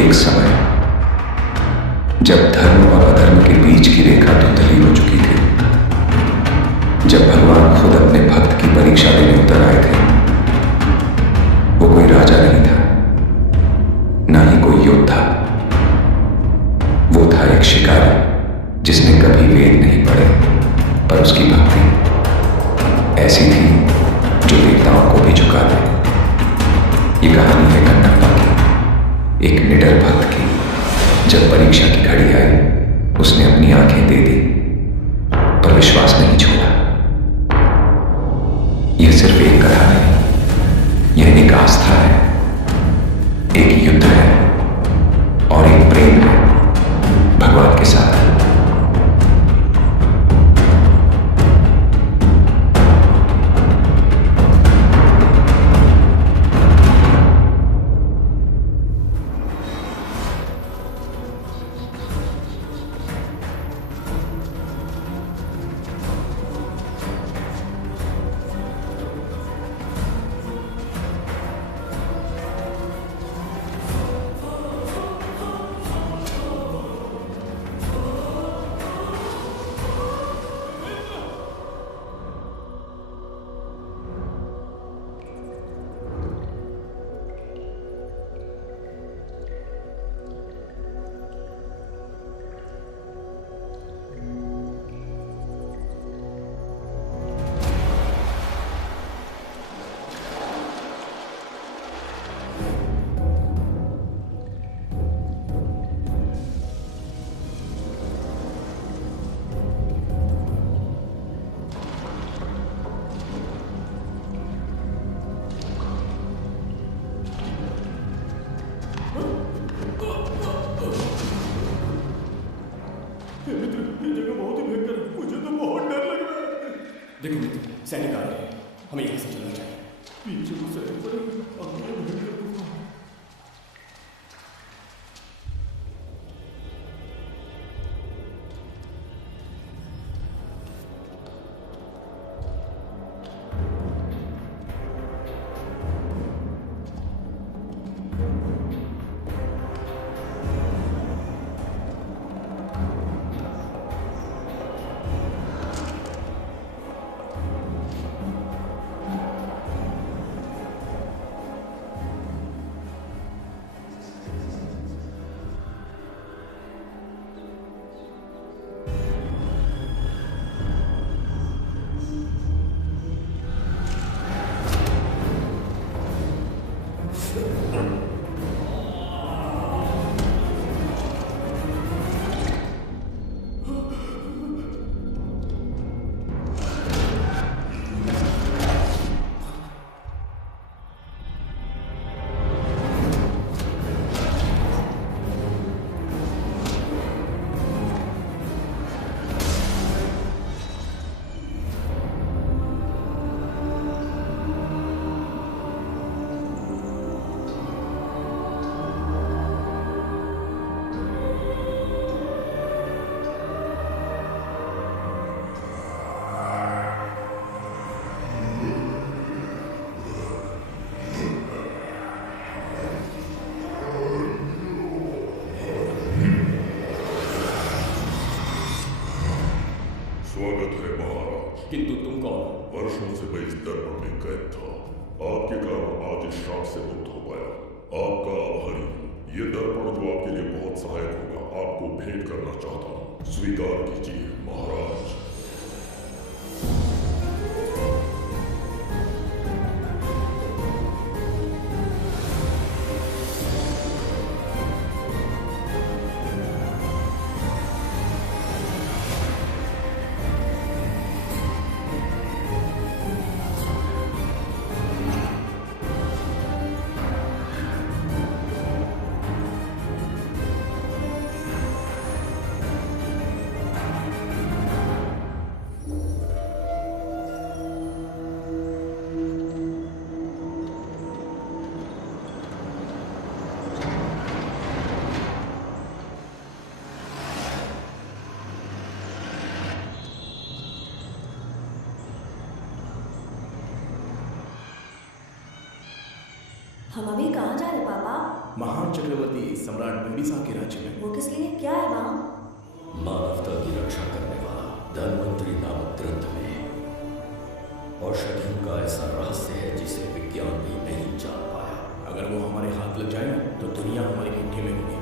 एक समय जब धर्म और अधर्म के बीच की रेखा धुंधली हो चुकी थी, जब भगवान खुद अपने भक्त की परीक्षा लेने उतर आए थे, वो कोई राजा नहीं था, ना ही कोई योद्धा। वो था एक शिकारी जिसने कभी वेद नहीं पढ़े, पर उसकी भक्ति ऐसी थी जो देवताओं को भी झुका दे। ये कहानी है कन्नप्पा की, एक निडर भक्त की। जब परीक्षा की घड़ी आई, उसने अपनी आंखें दे दी, पर विश्वास नहीं छोड़ा। यह सिर्फ एक कथा नहीं, यह एक आस्था है, एक युद्ध है और एक प्रेम है भगवान के साथ। ये जगह बहुत ही भयंकर है, मुझे तो बहुत डर लग रहा है। देखो मित्र, सैनिक आ रहे हैं, हमें यहाँ से चलना चाहिए। पीछे को सैनिक पड़ेंगे, आगे भयंकर गुफा। स्वागत है महाराज। किंतु तुम कौन? वर्षों से मैं इस दर्पण में कैद था, आपके कारण आज इस श्राप से मुक्त हो पाया। आपका आभारी हूँ। ये दर्पण जो आपके लिए बहुत सहायक होगा, आपको भेंट करना चाहता हूँ, स्वीकार कीजिए महाराज। हम अभी कहाँ जा रहे पापा? महान चक्रवर्ती सम्राट बिंबिसार के राज्य में। वो किस लिए, क्या है वहाँ? मानवता की रक्षा करने वाला धन्वंतरी नामक ग्रंथ में औषधियों का ऐसा रहस्य है जिसे विज्ञान भी नहीं जान पाया। अगर वो हमारे हाथ लग जाए तो दुनिया हमारी मुट्ठी में होगी।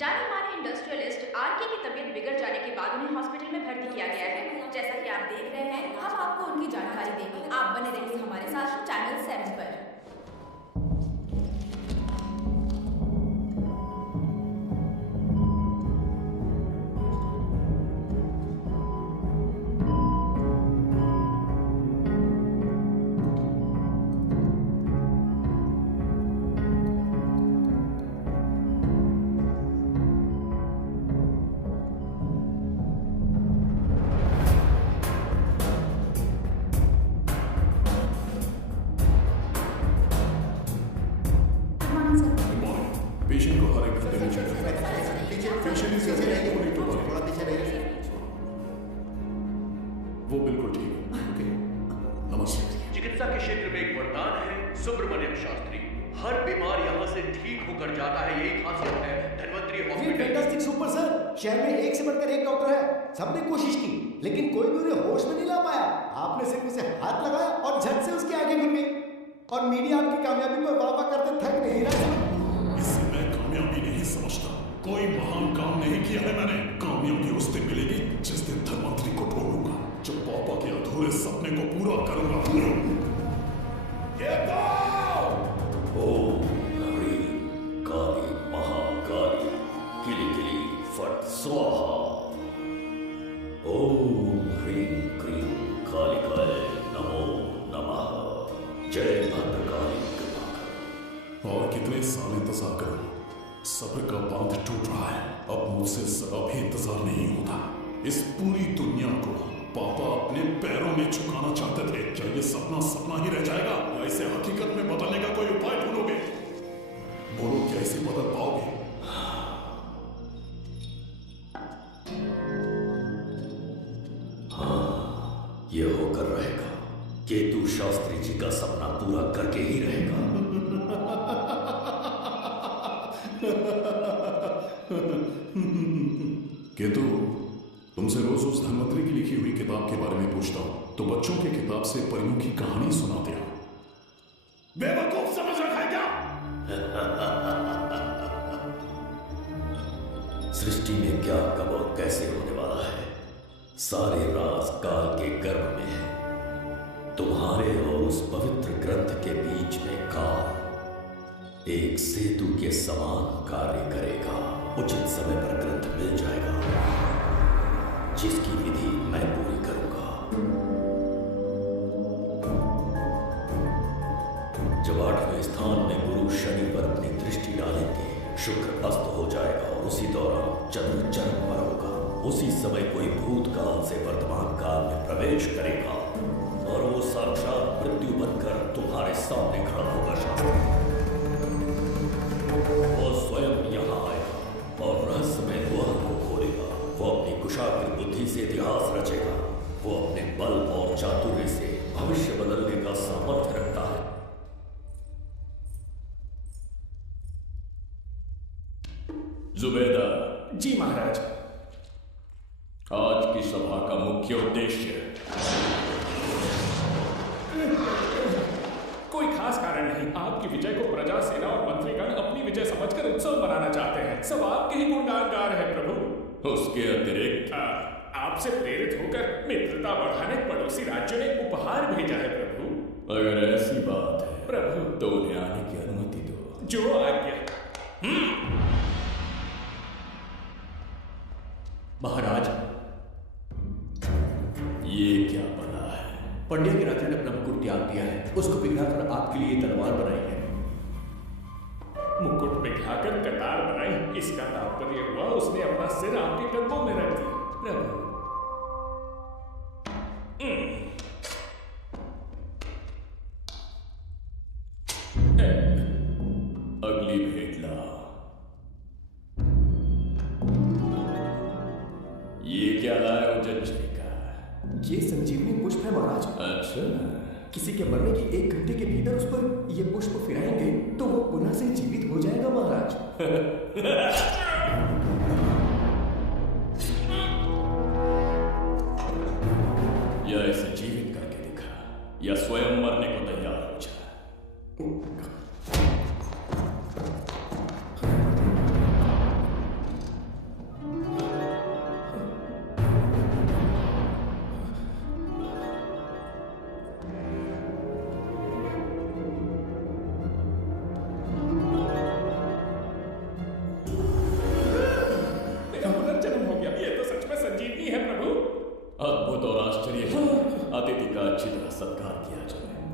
जाने माने इंडस्ट्रियलिस्ट आरके की तबीयत बिगड़ जाने के बाद उन्हें हॉस्पिटल में भर्ती किया गया है। जैसा कि आप देख रहे हैं, हम आपको उनकी जानकारी देंगे। आप बने रहिए हमारे साथ चैनल 7 पर। पेशेंट को हर एक घंटे में चेक पेशेंट इस जैसे रहेंगे वो नीचे थोड़ा पीछे रहिए। वो बिल्कुल ठीक है। ओके, नमस्ते। चिकित्सा के क्षेत्र में एक वरदान है सुब्रमण्यम शास्त्री। हर बीमार यहाँ से ठीक होकर जाता है, यही खासियत है Dhanvantari hospital. Fantastic super sir, शहर में एक से बढ़कर एक डॉक्टर है। सबने कोशिश की लेकिन कोई भी उन्हें होश में नहीं ला पाया। आपने सिर्फ उसे हाथ लगाया और झट से उसकी आंखें खुल गई। और मीडिया आपकी कामयाबी पर वाह वाह करते थक नहीं रहा। इससे मैं कामयाबी नहीं समझता। कोई महान काम नहीं किया है मैंने। कामयाबी उस दिन मिलेगी जिस दिन धन्वंतरी को ढूंढूंगा, जो पापा के अधूरे सपने को पूरा करूंगा। ये ओम ह्रीं काली महाकाली किली किली फट स्वाहा। ओम ह्रीं क्रीं कालिकाय नमो नमः। जय भद्रकाली कृपा कर। और कितने साल इंतजार करूं? सब्र का बांध टूट रहा है। अब मुझसे जरा भी इंतजार नहीं होता। इस पूरी दुनिया को पापा अपने पैरों में झुकाना चाहते थे। क्या ये सपना सपना ही रह जाएगा या इसे हकीकत में बदलने का कोई उपाय ढूंढोगे? बोलो, क्या इसे बदल पाओगे? हाँ, ये होकर रहेगा। केतु शास्त्री जी का सपना पूरा करके ही रहेगा। केतु, तुमसे रोज उस धन्वंतरी की लिखी हुई किताब के बारे में पूछता हूं तो बच्चों की किताब से परियों की कहानी सुनाते हो। बेवकूफ समझ रखा है क्या? सृष्टि में क्या कब और कैसे होने वाला है, सारे राज काल के गर्भ में है। तुम्हारे और उस पवित्र ग्रंथ के बीच में काल एक सेतु के समान कार्य करेगा। उचित समय पर ग्रंथ मिल जाएगा, जिसकी विधि मैं पूरी करूंगा। जब 8वें स्थान में गुरु शनि पर अपनी दृष्टि डालेंगे, शुक्र अस्त हो जाएगा और उसी दौरान चंद्र चरम पर होगा। उसी समय कोई भूतकाल से वर्तमान काल में प्रवेश करेगा और वो साक्षात मृत्यु बनकर तुम्हारे सामने खड़ा होगा। शास्त्री वो स्वयं यहाँ आएगा और रहस्यमय द्वार को खोलेगा। वो अपनी कुशाग्र बुद्धि से इतिहास रचेगा। वो अपने बल और चातुर्य से भविष्य बदलने का सामर्थ्य रखता है। जुबेदा जी महाराज। आज की सभा का मुख्य उद्देश्य कोई खास कारण नहीं। आपकी विजय को प्रजा, सेना और मंत्रीगण अपनी विजय समझकर उत्सव मनाना चाहते हैं। सब आपके ही गुणगान गा रहे हैं प्रभु। उसके अतिरिक्त आपसे प्रेरित होकर मित्रता बढ़ाने पड़ोसी राज्यों ने उपहार भेजा है प्रभु। अगर ऐसी बात है प्रभु तो उन्हें आने की अनुमति दो। जो आज्ञा। महाराज, ये क्या बना है? पंड्या के राजा ने अपना मुकुट त्याग दिया है। उसको पिघलाकर आपके लिए तलवार बनाई है। मुकुट पिघलाकर कतार बनाई, इसका तात्पर्य हुआ उसने अपना सिर आपके कदमों में रख दिया। प्रभु अगली भेंट लाओ। ये क्या लाए हो जंजनिका? ये संजीवनी पुष्प है महाराज। अच्छा, किसी के मरने की 1 घंटे के भीतर उस पर ये पुष्प फिराएंगे तो वो पुनः से जीवित हो जाएगा महाराज। या इसे जीवित करके दिखा या स्वयं मरने को तैयार हो जा।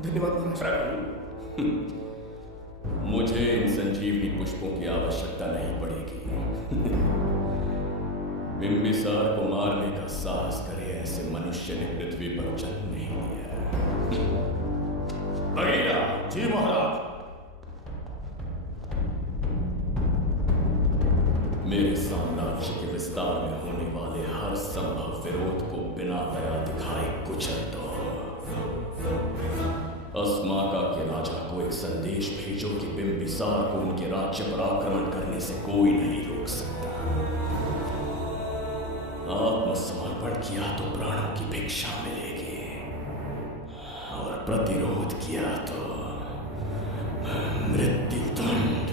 धन्यवाद महाराज। मुझे इन संजीवनी पुष्पों की आवश्यकता नहीं पड़ेगी। बिंबिसार को मारने का साहस करे ऐसे मनुष्य ने पृथ्वी पर जन्म नहीं लिया। बगीरा जी महाराज। मेरे साम्राज्य के विस्तार में होने वाले हर संभव विरोध को बिना दया दिखाए कुचल दो। अस्माका के राजा को एक संदेश भेजो कि बिंबिसार को उनके राज्य पर आक्रमण करने से कोई नहीं रोक सकता। आत्मसमर्पण किया तो प्राणों की भिक्षा मिलेगी और प्रतिरोध किया तो मृत्युदंड।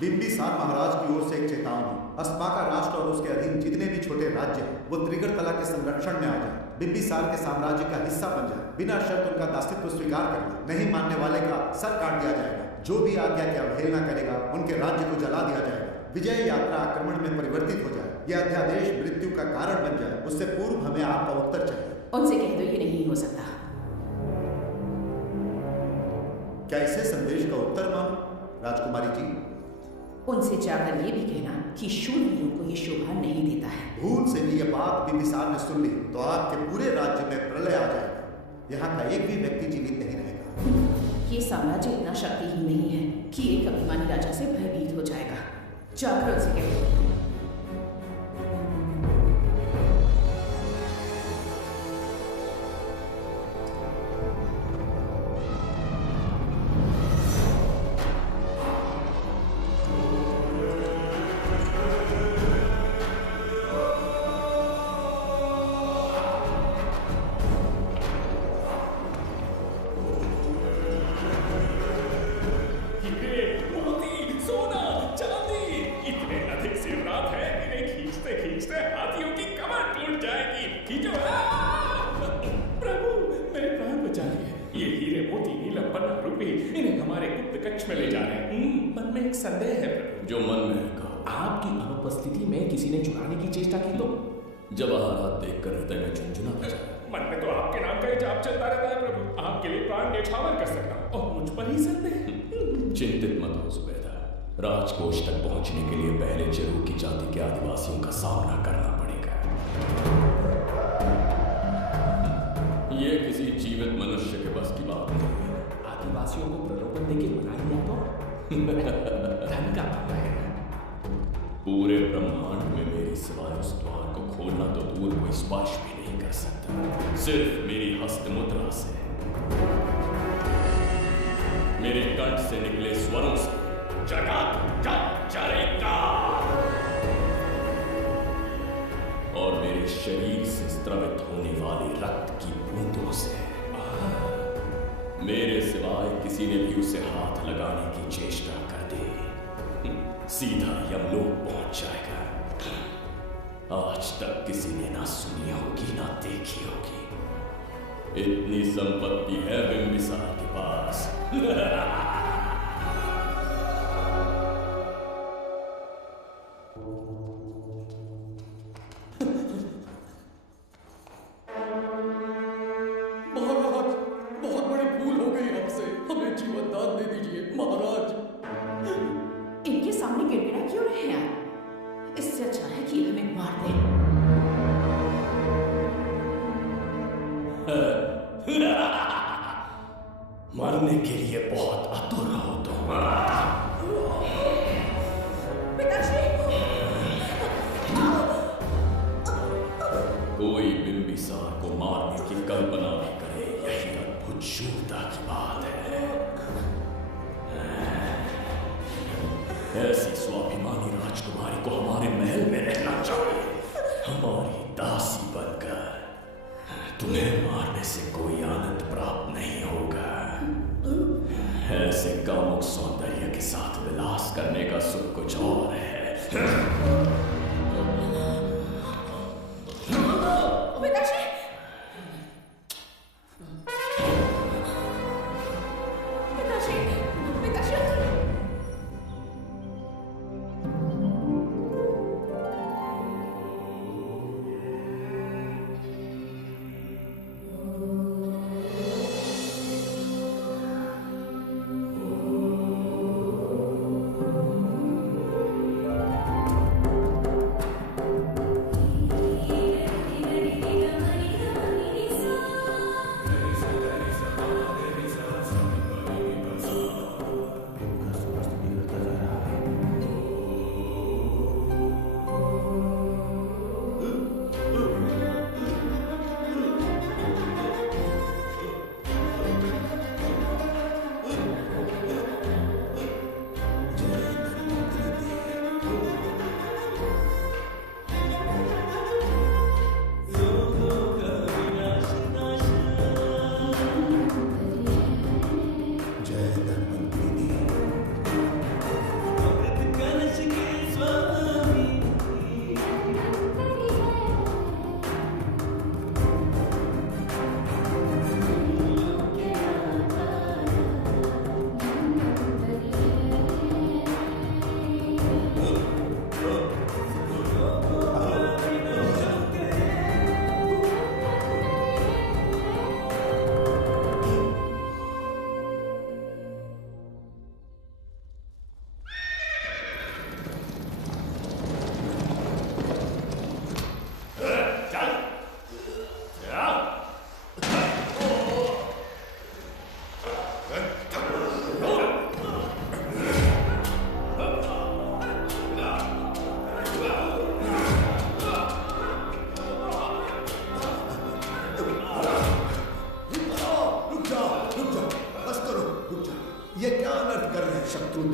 बिंबिसार महाराज की ओर से एक चेतावनी। अस्माका राष्ट्र और उसके अधीन जितने भी छोटे राज्य हैं वो त्रिगर्तला के संरक्षण में आ जाए, बिंबिसार के साम्राज्य का हिस्सा बन जाए। बिना शर्त उनका दासत्व स्वीकार कर ले। नहीं मानने वाले का सर काट दिया जाएगा। जो भी आज्ञा की अवहेलना करेगा उनके राज्य को जला दिया जाएगा। विजय यात्रा आक्रमण में परिवर्तित हो जाए। यह अध्यादेश मृत्यु का कारण बन जाए। उससे पूर्व हमें आपका उत्तर चाहिए। उनसे कह दो ये नहीं हो सकता। क्या इसे संदेश का उत्तर मानो राजकुमारी जी? उनसे जाकर ये भी कहना कि शूरवीरों को ये शोभा नहीं देता है। भूल से भी ये बात बिंबिसार ने सुन ली तो आपके पूरे राज्य में प्रलय आ जाएगा। यहाँ का एक भी व्यक्ति जीवित नहीं रहेगा। ये साम्राज्य इतना शक्तिहीन नहीं है कि एक अभिमानी राजा से भयभीत हो जाएगा। जाकर उनसे कह दो। जवाहरात देखकर हृदय में झुंझुना बजा। मन में तो आपके नाम का ही जाप चलता रहता है प्रभु। आपके लिए प्राण न्यौछावर कर सकता हूं और मुझ पर ही संदेह। चिंतित मत हो जुबैदा। राजकोष तक पहुंचने के लिए पहले चेरू की जाति के आदिवासियों का सामना करना पड़ेगा। ये किसी जीवित मनुष्य के बस की बात नहीं है। आदिवासियों को प्रलोभन देके मना लिया तो धन का मामला है। पूरे ब्रह्मांड में मेरी सिवाय उस द्वार को खोलना तो दूर कोई स्पर्श भी नहीं कर सकता, सिर्फ मेरी हस्त मुद्रा से, मेरे कंठ से निकले स्वरों से। जगत चरेगा और मेरे शरीर से स्त्रवित होने वाले रक्त की बूंदों से। मेरे सिवाय किसी ने भी उसे हाथ लगाने की चेष्टा कर दी, सीधा यमलोक पहुंच जाएगा। आज तक किसी ने ना सुनी होगी ना देखी होगी। इतनी संपत्ति है बिंबिसार के पास। महाराज, बहुत बड़ी भूल हो गई हमसे। हमें जीवन दान दे दीजिए महाराज। इनके सामने गिड़गिड़ा क्यों रहे हैं आप? इससे अच्छा है कि हमें मार दें। मरने के लिए बहुत आतुर हो तुम। कोई बिंबिसार को मारने की कल्पना भी करे, यही अद्भुत शूरता की बात है। ऐसी स्वाभिमानी राजकुमारी को हमारे महल में रहना चाहिए, हमारी दासी बनकर। तुम्हें मारने से कोई आनंद प्राप्त नहीं होगा। ऐसे कामुक सौंदर्य के साथ विलास करने का सुख कुछ और है।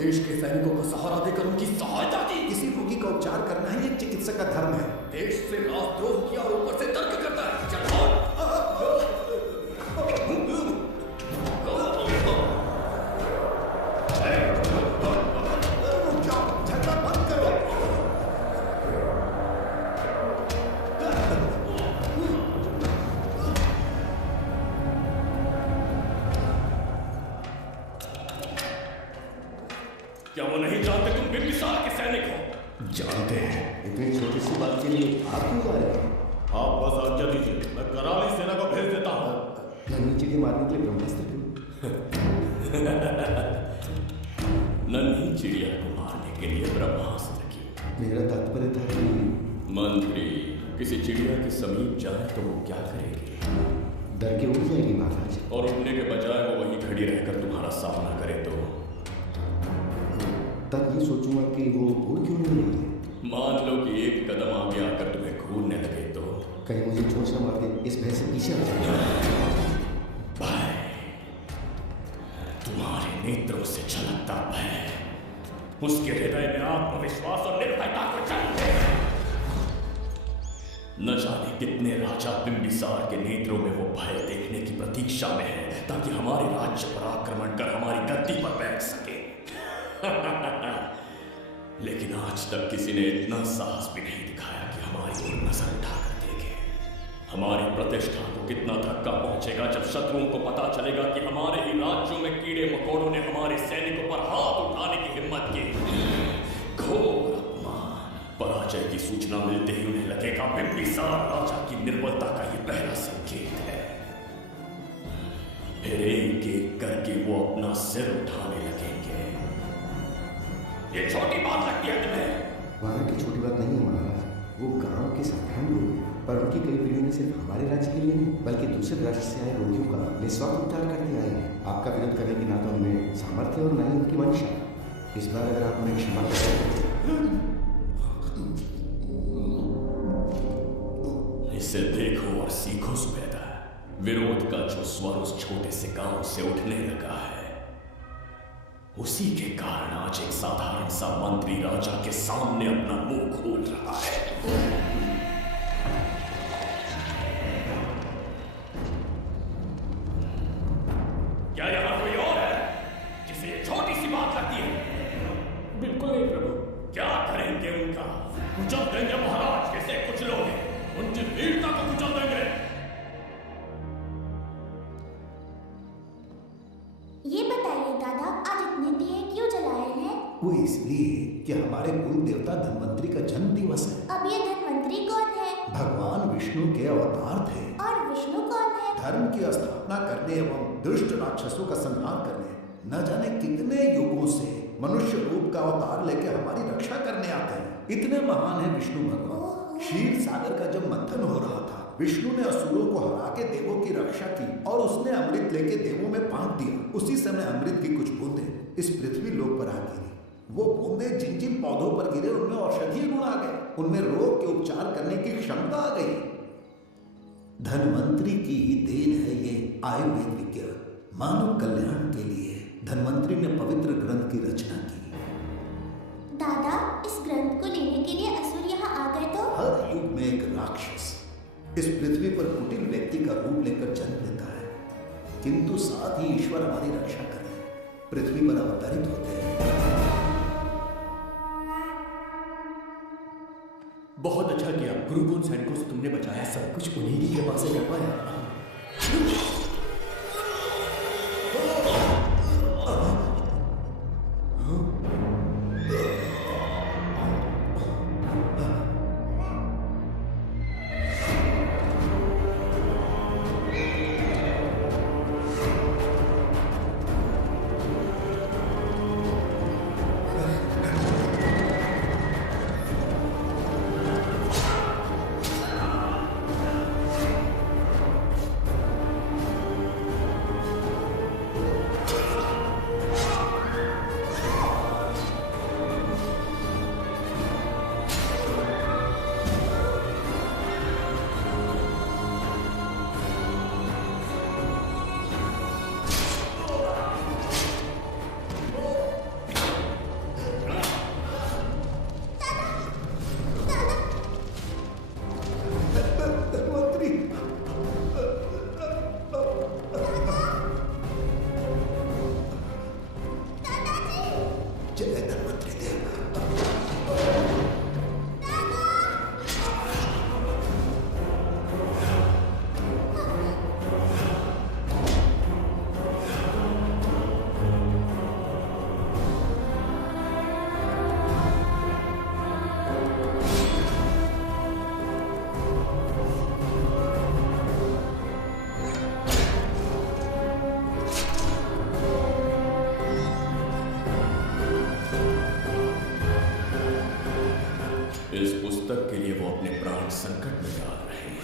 देश के सैनिकों को सहारा देकर उनकी सहायता की। किसी रोगी का उपचार करना ही एक चिकित्सक का धर्म है। देश से राजद्रोह किया और ऊपर से तर्क करता है। चल और झगड़ा बंद करो। क्या वो नहीं जानते तुम बिम्बिसार के सैनिक हो? जानते हैं। इतनी छोटी सी बात के लिए आप क्यों आ रहे हैं? आप बस आज्ञा दीजिए, मैं कराली सेना को भेज देता हूँ। नन्ही चिड़िया मारने के लिए ब्रह्मास्त्र क्यों? नन्ही चिड़िया को मारने के लिए ब्रह्मास्त्र की। मेरा तात्पर्य था कि मंत्री किसी चिड़िया के समीप जाए तो वो क्या करेगी? डर के उड़ जाएगी महाराज। और उड़ने के बजाय वो वहीं खड़ी रहकर तुम्हारा सामना करे तो? तब ये सोचूंगा कि वो उड़ क्यों नहीं रही है। मान लो कि एक कदम आगे आकर तुम्हें घूरने लगे तो? कहीं मुझे चोट न मार दे, इस भय से पीछे हट जाऊंगा। भय, तुम्हारे नेत्रों से झलकता भय उसके हृदय में आत्मविश्वास और निर्भयता को जन्म दे। न जाने कितने राजा बिम्बिसार के नेत्रों में वो भय देखने की प्रतीक्षा में है, ताकि हमारे राज्य पर आक्रमण कर हमारी गद्दी पर बैठ सके। लेकिन आज तक किसी ने इतना साहस भी नहीं दिखाया कि हमारी ओर नजर उठाकर देखे। हमारी प्रतिष्ठा को कितना धक्का पहुंचेगा जब शत्रुओं को पता चलेगा कि हमारे ही राज्यों में कीड़े मकोड़ों ने हमारे सैनिकों पर हाथ उठाने की हिम्मत की। घोर अपमान। पराजय की सूचना मिलते ही उन्हें लगेगा बिम्बिसार राजा की निर्बलता का ये पहला संकेत है। फिर एक एक करके वो अपना सिर उठाने लगेंगे। ये छोटी बात लगती है तुम्हें? वहाँ की छोटी बात नहीं है महाराज। वो गांव के साधारण लोग हैं, पर उनकी कई पीढ़ियों ने सिर्फ हमारे राज्य के लिए नहीं बल्कि दूसरे राज्य से आए रोगियों का निस्वार्थ उपचार करते आए हैं। आपका विरोध करने की ना तो उनमें सामर्थ्य और न ही उनकी मंशा। इस बार अगर आप उन्हें क्षमा करें। इसे देखो और सीखो सुबेदा। विरोध का जो स्वर उस छोटे से गांव से उठने लगा है, उसी के कारण आज एक साधारण सा मंत्री राजा के सामने अपना मुंह खोल रहा है। क्या यहां कोई और है जिसे ये छोटी सी बात लगती है? बिल्कुल नहीं प्रभु। क्या करेंगे उनका? कुचल देंगे महाराज, जैसे कुछ लोग हैं उनकी वीरता को कुचल देंगे। ये बताइए दादा, आज इतने दिए क्यों जलाए हैं? वो इसलिए कि हमारे कुल देवता धन्वंतरी का जन्म दिवस है। अब ये धन्वंतरी कौन है? भगवान विष्णु के अवतार थे। और विष्णु कौन है? धर्म की स्थापना करने एवं दुष्ट राक्षसों का संहार करने न जाने कितने युगों से मनुष्य रूप का अवतार लेके हमारी रक्षा करने आते हैं। इतने महान है विष्णु भगवान। क्षीर सागर का जब मंथन हो रहा था, विष्णु ने असुरों को हरा के देवों की रक्षा की और उसने अमृत लेके देवों में बांट दिया। उसी समय अमृत की कुछ बूंदे इस पृथ्वी लोक पर आ गिरी। वो बूंदे जिन जिन पौधों पर गिरे उनमें औषधीय गुण आ गए, उनमें रोग के उपचार करने की क्षमता आ गई। धन्वंतरी की ही देन है ये आयुर्वेद विज्ञान। मानव कल्याण के लिए धन्वंतरी ने पवित्र ग्रंथ की रचना की। दादा, इस ग्रंथ को लेने के लिए असुर यहाँ आ गए तो? हर युग में एक राक्षस इस पृथ्वी पर कुटिल व्यक्ति का रूप लेकर जन्म लेता है, किंतु साथ ही ईश्वर हमारी रक्षा करने पृथ्वी पर अवतरित होते हैं। बहुत अच्छा किया गुरुकुल सैनिकों से तुमने बचाया। सब कुछ उन्हीं की कृपा से कर पाया। संकट में डाल रहे हैं।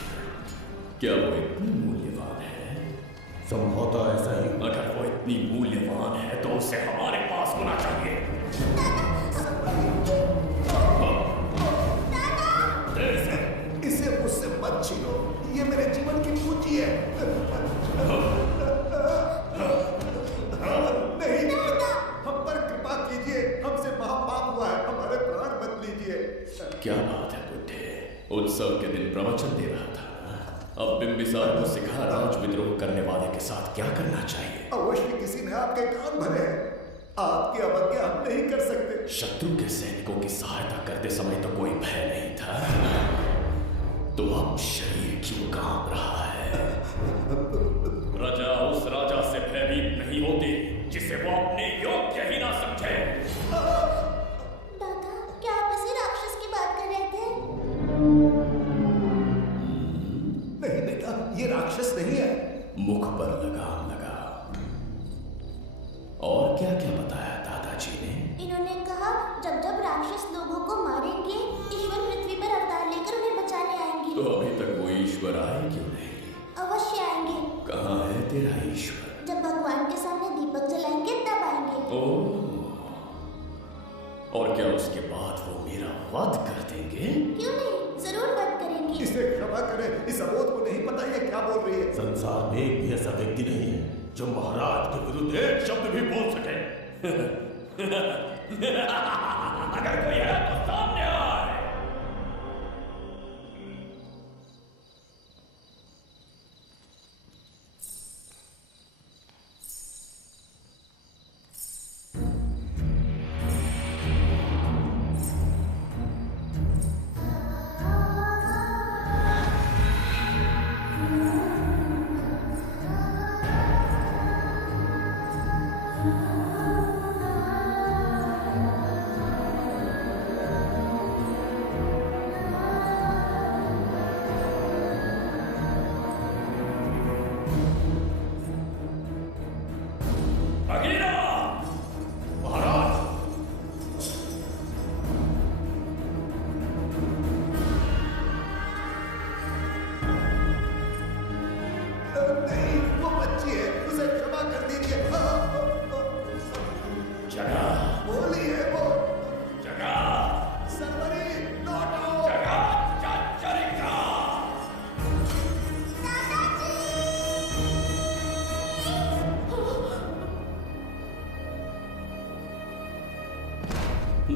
क्या वो इतनी मूल्यवान है? संभवतः ऐसा ही। अगर वो इतनी मूल्यवान है तो उसे हमारे पास होना चाहिए। इसे मुझसे मत छीनो, ये मेरे जीवन की पूंजी है। नहीं, हम पर कृपा कीजिए, हमसे महापाप हुआ है, हमारे प्राण मत लीजिए। क्या बात है बुड्ढे, उत्सव के दिन प्रवचन दे रहा था ना? अब बिंबिसार को सिखा राज विद्रोह करने वाले के साथ क्या करना चाहिए। अवश्य किसी ने आपके कान भरे हैं, आपकी अवज्ञा हम नहीं कर सकते। शत्रु के सैनिकों की सहायता करते समय तो कोई भय नहीं था, तो अब शरीर क्यों कांप रहा है? प्रजा उस राजा से भयभीत नहीं होती जिसे वो अपने योग्य ही ना समझे। दादा, क्या आप इसी राक्षस की बात कर रहे थे? नहीं बेटा, ये राक्षस नहीं है। मुख पर लगाम लगा। और क्या क्या बताया दादाजी ने? इन्होंने कहा जब जब राक्षस लोगों को मारेंगे, ईश्वर पृथ्वी पर अवतार लेकर उन्हें बचाने आएंगे। तो अभी तक वो ईश्वर आए क्यों नहीं? अवश्य आएंगे। कहाँ है तेरा ईश्वर? जब भगवान के सामने दीपक जलाएंगे तब आएंगे। ओह, और क्या उसके बाद वो मेरा वध कर देंगे? क्यों नहीं, जरूर वध करेंगे। इसे क्षमा करें, इस अबोध को नहीं पता ये क्या बोल रही है। संसार में एक भी ऐसा व्यक्ति नहीं है जो महाराज के विरुद्ध एक शब्द भी बोल सके। अगर कोई है तो सामने आए।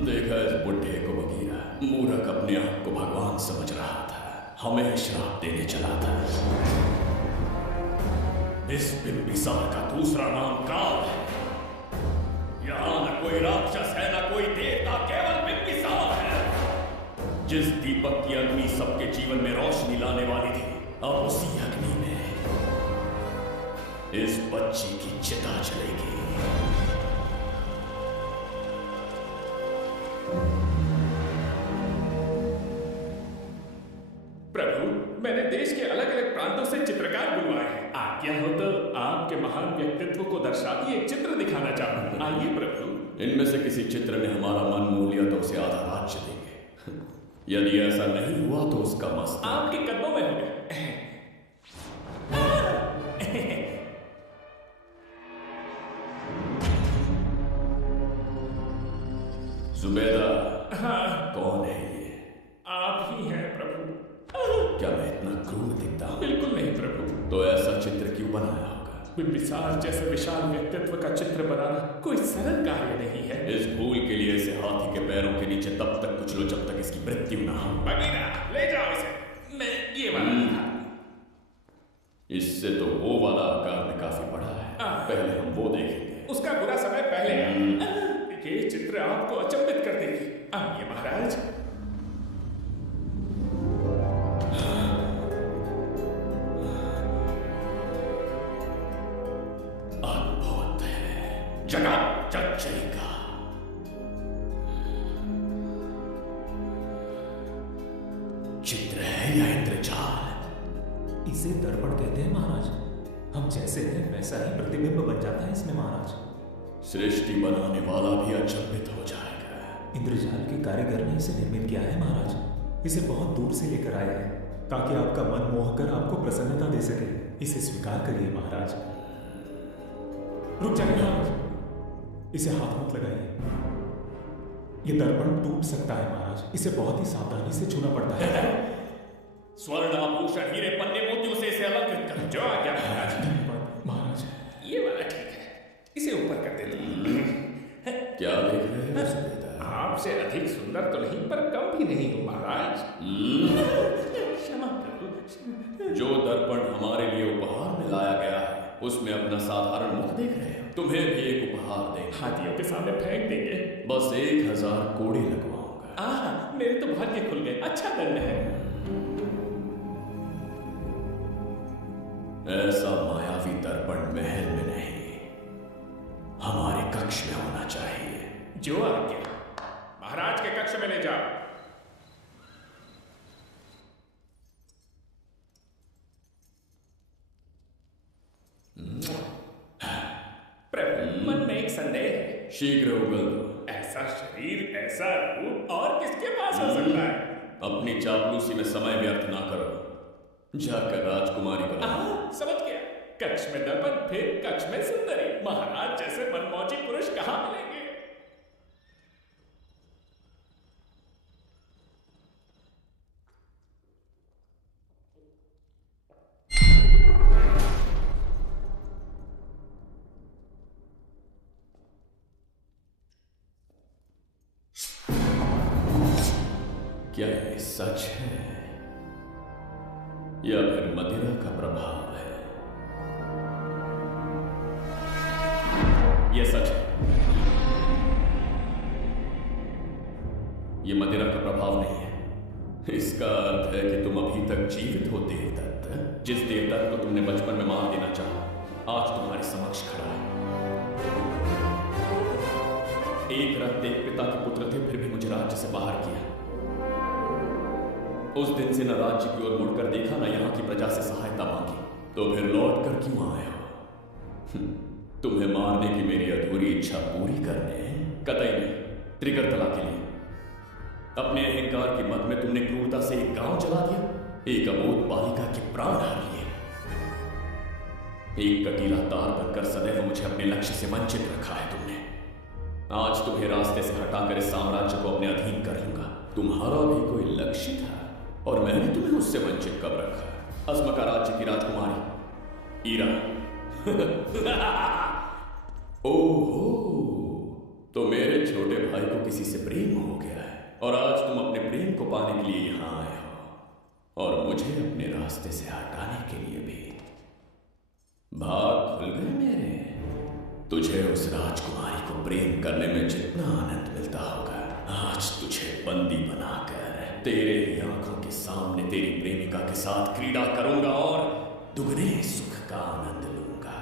देखा इस बुढ़े को बगीरा, मूर्ख अपने आप को भगवान समझ रहा था, हमें श्राप देने चला था। इस बिंबिसार का दूसरा नाम काल है। यहाँ न कोई राक्षस है न कोई देवता, केवल बिंबिसार है। जिस दीपक की अग्नि सबके जीवन में रोशनी लाने वाली थी, अब उसी अग्नि में इस बच्ची की चिता जलेगी। प्रभु, मैंने देश के अलग अलग प्रांतों से चित्रकार बुलवाए हैं। आज्ञा हो तो आपके महान व्यक्तित्व को दर्शाती एक चित्र दिखाना चाहूंगा। आइए प्रभु। इनमें से किसी चित्र ने हमारा मन मोह लिया तो उसे आधा राज्य देंगे। यदि ऐसा नहीं हुआ तो उसका मस्त आपके कदमों में होगा। जुबेदा, हाँ, कौन है ये? आप ही हैं प्रभु। क्या मैं इतना क्रूर दिखता हूँ? बिल्कुल नहीं प्रभु। तो ऐसा चित्र क्यों बनाया होगा? बिंबिसार जैसे विशाल व्यक्तित्व का चित्र बनाना कोई सरल कार्य नहीं है। इस भूल के लिए इसे हाथी के पैरों के नीचे तब तक कुचलो जब तक इसकी मृत्यु ना हो। बगीरा, ले जाओ इसे। मैं ये वाला इससे तो वो वाला आकार में काफी बड़ा है। पहले हम वो देखेंगे। उसका बुरा समय पहले है। ये चित्र आपको अचंभित कर देगी। आइए महाराज। अद्भुत है, जगत जग जाएगा। चित्र है या इंद्रजाल? इसे दर्पण कहते हैं महाराज। हम जैसे हैं वैसा ही प्रतिबिंब बन जाता है इसमें महाराज। सृष्टि बनाने वाला भी अचंभित हो जाएगा। इंद्रजाल के कारीगर ने इसे निर्मित किया है महाराज। इसे बहुत दूर से लेकर आए हैं ताकि आपका मन मोह कर आपको प्रसन्नता दे सके। इसे स्वीकार करिए महाराज। रुक जाइए महाराज, इसे हाथ मत लगाइए। ये दर्पण टूट सकता है महाराज, इसे बहुत ही सावधानी से छूना पड़ता है। स्वर्ण आभूषण हीरे पन्ने मोतियों से इसे अलंकृत कर। जो आज्ञा महाराज। धन्यवाद महाराज। ये वाला ठीक है, इसे ऊपर कर देते। क्या देख रहे हैं? आपसे अधिक सुंदर तो नहीं पर कम भी नहीं हो महाराज। क्षमा करो। जो दर्पण हमारे लिए उपहार में लाया गया है उसमें अपना साधारण मुख देख रहे हो। तुम्हें भी एक उपहार देंगे। हाथियों के सामने फेंक देंगे। बस 1000 कोड़े लगवाऊंगा। मेरे तो भाग्य खुल गए। अच्छा दंड है। ऐसा मायावी दर्पण महल में नहीं, हमारे कक्ष में होना चाहिए। जो आज्ञा। महाराज के कक्ष में ले जाओ। प्रभु, मन में एक संदेह है। शीघ्र उगल दो। ऐसा शरीर, ऐसा रूप और किसके पास हो सकता है? अपनी चापलूसी में समय व्यर्थ ना करो। जाकर राजकुमारी बनो। समझ गया। कक्ष में दर्पण, फिर कक्ष में सुंदरी। महाराज जैसे मनमौजी पुरुष कहां मिलेंगे? क्या ये सच है या फिर मदिरा का प्रभाव है? यह सच है। यह मदिरा का प्रभाव नहीं है। इसका अर्थ है कि तुम अभी तक जीवित हो देवदत्त। जिस देवदत्त को तुमने बचपन में मार देना चाहा आज तुम्हारे समक्ष खड़ा है। एक रक्त एक पिता के पुत्र थे, फिर भी मुझे राज्य से बाहर किया। उस दिन से न राज्य की ओर मुड़कर देखा, न यहां की प्रजा से सहायता मांगी। तो फिर लौट कर क्यों आए हो? तुम्हें मारने की मेरी अधूरी इच्छा पूरी करने? कतई नहीं। त्रिकर्तला के लिए। अपने अहंकार की मद में तुमने क्रूरता से एक गांव जला दिया, एक अबोध बालिका के प्राण हर लिए। एक कटीला तार बनकर सदैव मुझे अपने लक्ष्य से वंचित रखा है तुमने। आज तुम्हें रास्ते से हटाकर इस साम्राज्य को अपने अधीन कर लूंगा। तुम्हारा भी कोई लक्ष्य था और मैंने तुम्हें उससे वंचित कब रखा? अस्मका राज्य की राजकुमारी ईरा। ओहो, तो मेरे छोटे भाई को किसी से प्रेम हो गया है और आज तुम अपने प्रेम को पाने के लिए यहां आए हो और मुझे अपने रास्ते से हटाने के लिए भी। भाग खुल गए मेरे। तुझे उस राजकुमारी को प्रेम करने में जितना आनंद मिलता होगा, आज तुझे बंदी बनाकर तेरे ही आंखों के सामने तेरी प्रेमिका के साथ क्रीड़ा करूंगा और दुगने सुख का आनंद लूंगा।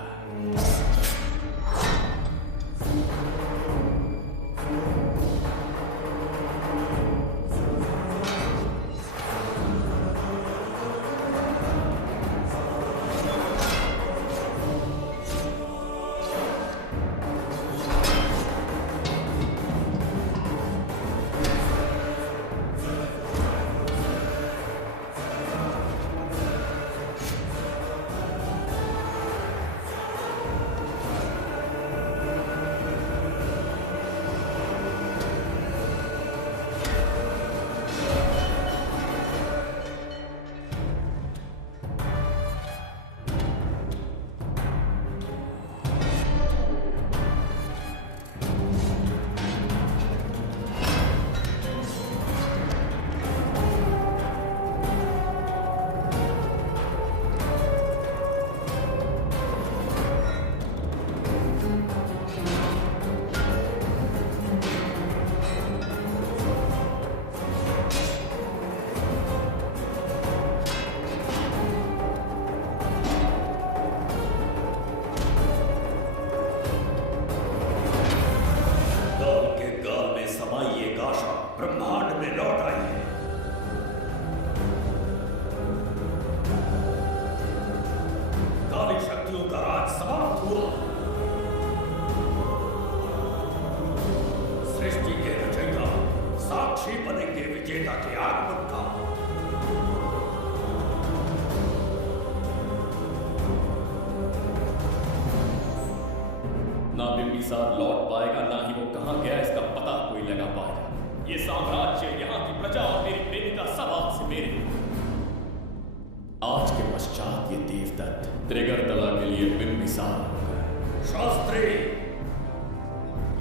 बिंबिसार लौट पाएगा, ना ही वो कहां गया इसका पता कोई लगा पाएगा। ये साम्राज्य, यहाँ की प्रजा और मेरी प्रेमिका सब आपसे मेरे। आज के पश्चात ये देवदत्त त्रिगर्तला के लिए बिंबिसार होगा। शास्त्री,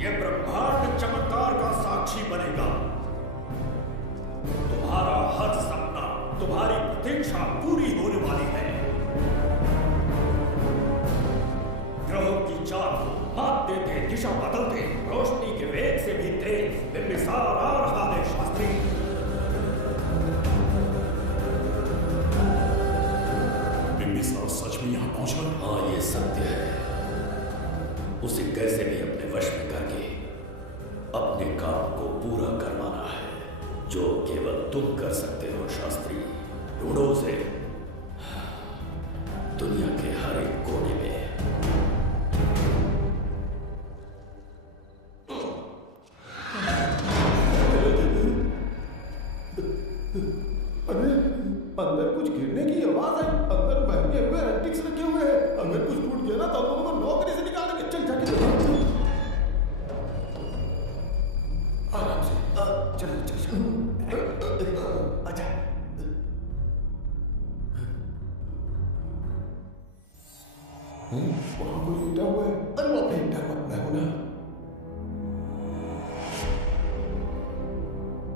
ये ब्रह्मांड चमत्कार का साक्षी बनेगा। तुम्हारा हर सपना, तुम्हारी प्रतीक्षा पूरी होने वाली है। ग्रहों की चाल को मात देते, दिशा बदलते, रोशनी के वेग से भी तेज बिंबिसार आ रहा है। शास्त्री, बिंबिसार सच में यहाँ पहुंचा? हाँ, ये सत्य है। उसे कैसे भी अपने वश में करके अपने काम को पूरा करवाना है, जो केवल तुम कर सकते हो। शास्त्री, ढूंढो उसे दुनिया के हर एक कोने में। अरे, अंदर कुछ गिरने की आवाज आई। अंदर महंगे हुए एंटिक्स रखे हुए हैं। अगर कुछ टूट गया ना तो हम लोगों को नौकरी से निकाल देंगे। चल जाके आराम से। चल चल चल। अच्छा, वहां कोई लेटा हुआ है। अरे वो लेटा हुआ मैं हूं ना।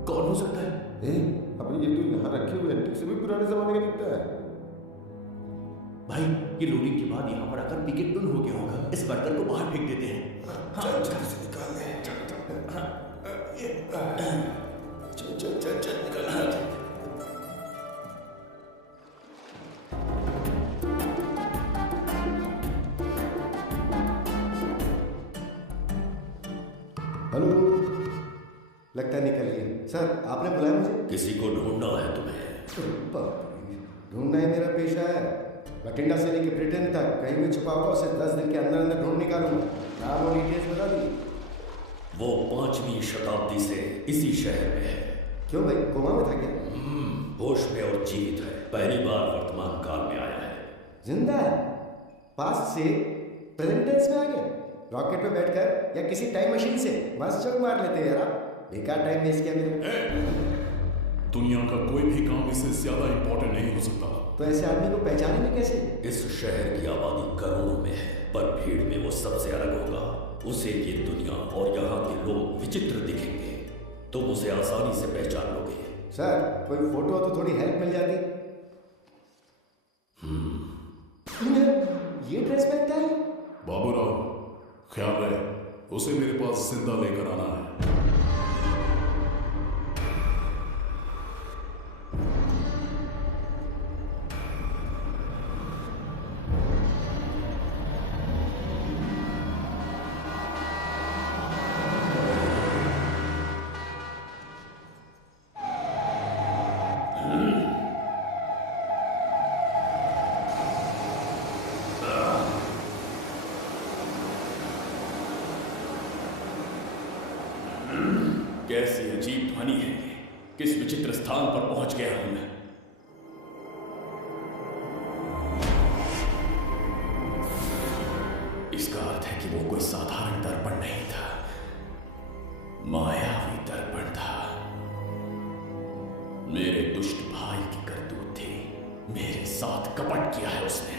कौन हो सकता है? अबे ये तो यहाँ रखे हुए एंटिक से भी पुराने जमाने का दिखता है। भाई, ये लोडिंग के बाद यहाँ पर आकर पिकेट टून हो गया होगा। इस वर्कर को बाहर फेंक देते हैं। चल चल से निकाल दे। चल चल चल चल निकाल। हेलो, लगता है निकल गया। सर, आपने बुलाया मुझे? किसी को ढूंढना है तुम्हें? ढूंढना ही मेरा पेशा है। बठिंडा से लेके ब्रिटेन तक कहीं भी छुपा होगा, उसे 10 दिन के अंदर अंदर ढूंढ निकालूंगा। नाम और डिटेल्स बता दी। वो 5वीं शताब्दी से इसी शहर में है। क्यों भाई, कोमा में था क्या? होश में और जीवित है। पहली बार वर्तमान काल में आया है। जिंदा है? पास्ट से प्रेजेंट टेंस में आ गया? रॉकेट में बैठकर या किसी टाइम मशीन से मस्त चौक मार लेते हैं यार आप। बेकार टाइम वेस्ट किया मेरे। दुनिया का कोई भी काम इससे ज्यादा इंपॉर्टेंट नहीं हो सकता। तो ऐसे आदमी को पहचानेंगे कैसे? इस शहर की आबादी करोड़ों में है, पर भीड़ में वो सबसे अलग होगा। उसे ये दुनिया और यहाँ के लोग विचित्र दिखेंगे। तुम उसे आसानी से पहचान लोगे। सर, कोई फोटो हो तो थोड़ी हेल्प मिल जाती। ये ड्रेस पहनता है? बाबूराव, ख्याल रहे, उसे मेरे पास जिंदा लेकर आना है। कैसी अजीब ध्वनि है ये। किस विचित्र स्थान पर पहुंच गया हूं मैं। इसका अर्थ है कि वो कोई साधारण दर्पण नहीं था, मायावी दर्पण था। मेरे दुष्ट भाई की करतूत थी। मेरे साथ कपट किया है उसने।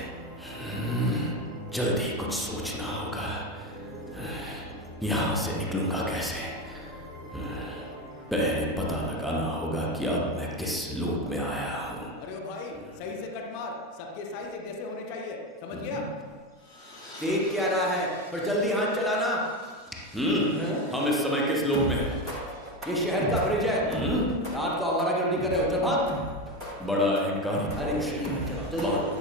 जल्दी कुछ सोचना होगा। यहां से निकलूंगा कैसे? पहले पता लगाना होगा कि अब मैं किस लूप में आया हूं। अरे भाई, सही से कट मार। सबके साइज एक जैसे होने चाहिए, समझ गया? देख क्या रहा है, पर जल्दी हाथ चलाना। हम इस समय किस लूप में हैं? ये शहर का ब्रिज है। रात को आवारागर्दी कर रहे हो, चल भाग। बड़ा अहंकारी। अरे चलो जल्दी।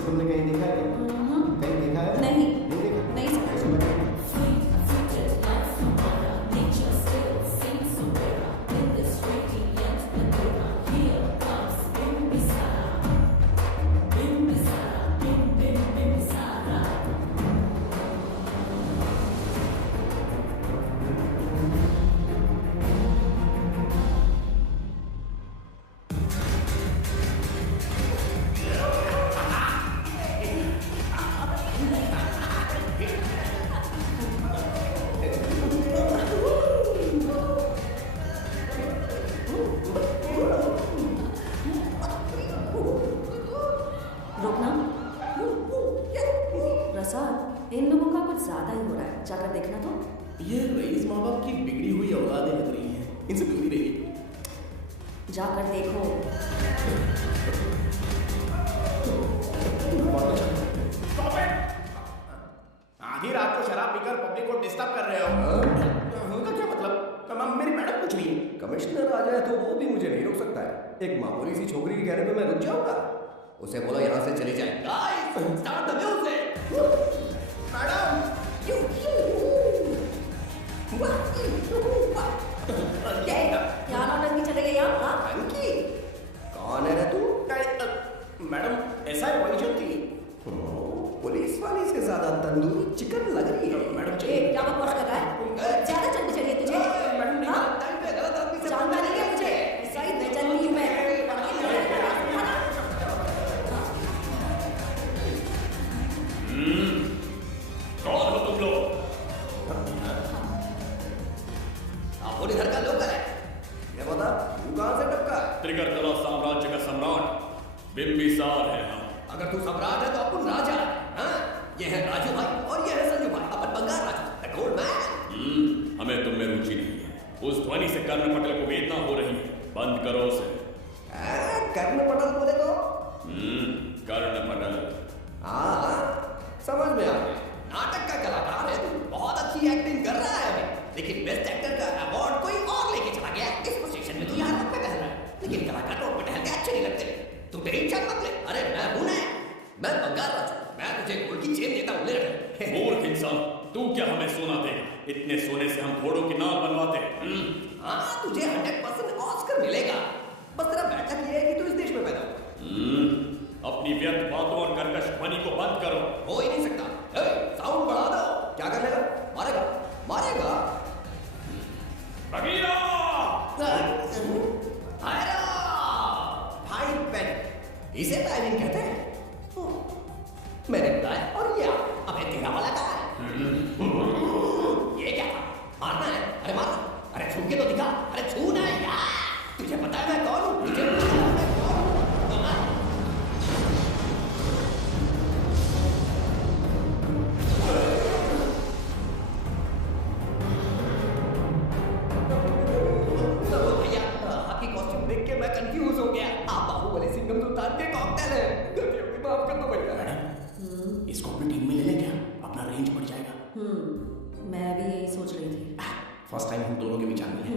तुमने कहीं देखा है? कहीं देखा है? नहीं देखा? नहीं समझ। इन लोगों का कुछ ज्यादा ही हो रहा है, जाकर देखना तो। ये रईस माँ बाप की बिगड़ी हुई औलादें लग रही हैं, इनसे दूरी रही। जाकर देखो। आधी रात को शराब पीकर पब्लिक को डिस्टर्ब कर रहे हो। उनका क्या मतलब? मेरी मैडम पूछ रही है। कमिश्नर आ जाए तो वो भी मुझे नहीं रोक सकता है। एक मामूली सी छोकरी के कहने पे मैं रुक जाऊंगा? उसे बोलो यहाँ से चली जाए। Guys, start the music. Madam, क्या नौटंकी चले गई यहाँ? हाँ? अंकी, कौन है रे तू? मैडम, ऐसा है वही थी। पुलिस वाली से ज्यादा तंदूरी चिकन लग रही है। मैडम, क्या बकवास कर रहा है? ज्यादा चलनी चाहिए तुझे। मैडम, हाँ? जानता नहीं है मुझे, सही बेचैन नहीं हूँ मैं। कौन हो तुम लोग? आप इधर का लोकल है। ये बता, तू कहाँ से टपका? त्रिगर्तला साम्राज्य का सम्राट बिंबिसार है हम। अगर तू सम्राट है तो अपन राजा है। हाँ? ये है राजू भाई और ये है संजू भाई, अपन बंगाल राजा, द गोल्ड मैन। हमें तुम में रुचि नहीं है। उस ध्वनि से कर्ण पटल को वेदना हो रही है, बंद करो उसे। कर्ण पटल बोले तो? कर्ण पटल। हाँ, समझ में आ गया। नाटक का कलाकार है तू, बहुत अच्छी एक्टिंग कर रहा है अभी, लेकिन बेस्ट एक्टर का अवार्ड कोई और लेके चला गया। इस पोजीशन में तू यहाँ तक टहल रहा है, लेकिन कलाकार रोड पे टहल के अच्छे नहीं लगते। तू टेंशन मत ले। अरे मैं हूं ना, मैं बंगाल राजा, मैं तुझे गोल्ड की चेन देता हूँ, ले रख। मूर्ख इंसान, तू क्या हमें सोना देगा? इतने सोने से हम घोड़ों की नाव बनवाते। हाँ, तुझे 100% ऑस्कर मिलेगा। बस तेरा बैठक ये है कि तू इस देश में पैदा हो। अपनी व्यर्थ बातों और कर्कश ध्वनि को बंद करो। हो ही नहीं सकता। साउंड बढ़ा दो। क्या कर लेगा? मारेगा, मारेगा। बगीरा! भाई पेन, इसे टाइमिंग कहते हैं। मैंने बताया और ये अबे तेरा वाला कहाँ है? ये क्या था? मारना है? अरे मार, अरे छू के तो दिखा। अरे छू ना यार, तुझे पता है मैं कौन हूँ? तुझे पता है मैं कौन हूँ? मैं भी यही सोच रही थी। फर्स्ट टाइम हम दोनों के विचार मिले।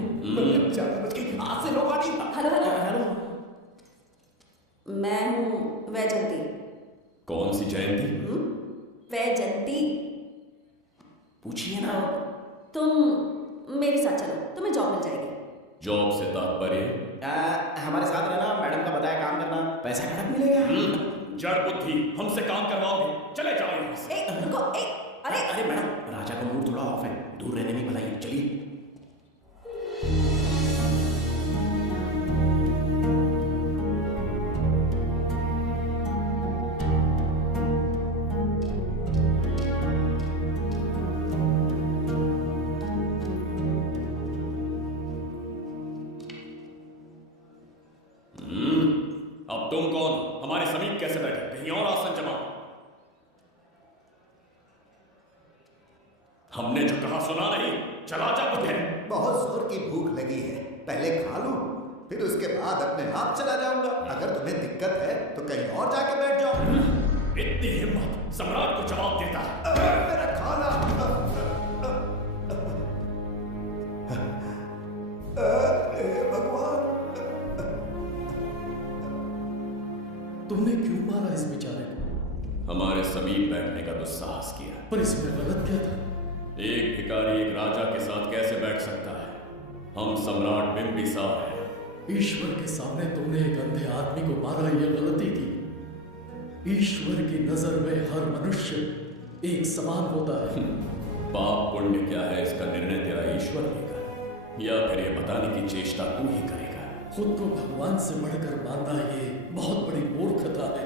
आज से लो पार्टी। हेलो। मैं हूँ वैजंती। कौन सी जयंती? वैजंती। पूछिए ना। तुम मेरे साथ चलो, तुम्हें जॉब मिल जाएगी। जॉब से तात्पर्य? हमारे साथ रहना, मैडम का बताया काम करना, पैसा कड़क मिलेगा। जड़ बुद्धि, हमसे काम करवाओगे? चले जाओ यहाँ से। रुको, अरे मैडम, राजा का मूड थोड़ा ऑफ है, दूर रहने में भलाई। चलिए। अब तुम कौन? हमारे समीप कैसे बैठे? कहीं और आसन जमाओ। हमने जो कहा सुना नहीं? चला जा बुद्धे। बहुत जोर की भूख लगी है, पहले खा लूं, फिर उसके बाद अपने आप चला जाऊंगा। अगर तुम्हें दिक्कत है तो कहीं और जाके बैठ जाओ। इतनी हिम्मत, सम्राट को जवाब देता है। मेरा खाना। भगवान, तुमने क्यों मारा इस बेचारे को? हमारे समीप बैठने का दुस्साहस किया। पर इसमें गलत क्या था? एक भिखारी एक राजा के साथ कैसे बैठ सकता है? हम सम्राट बिंबिसार हैं। ईश्वर के सामने तुमने एक अंधे आदमी को मारा, यह गलती की। ईश्वर की नजर में हर मनुष्य एक समान होता है। पाप पुण्य क्या है इसका निर्णय तेरा ईश्वर लेगा, या फिर ये बताने की चेष्टा तू ही करेगा? खुद को भगवान से बढ़कर मानना ये बहुत बड़ी मूर्खता है।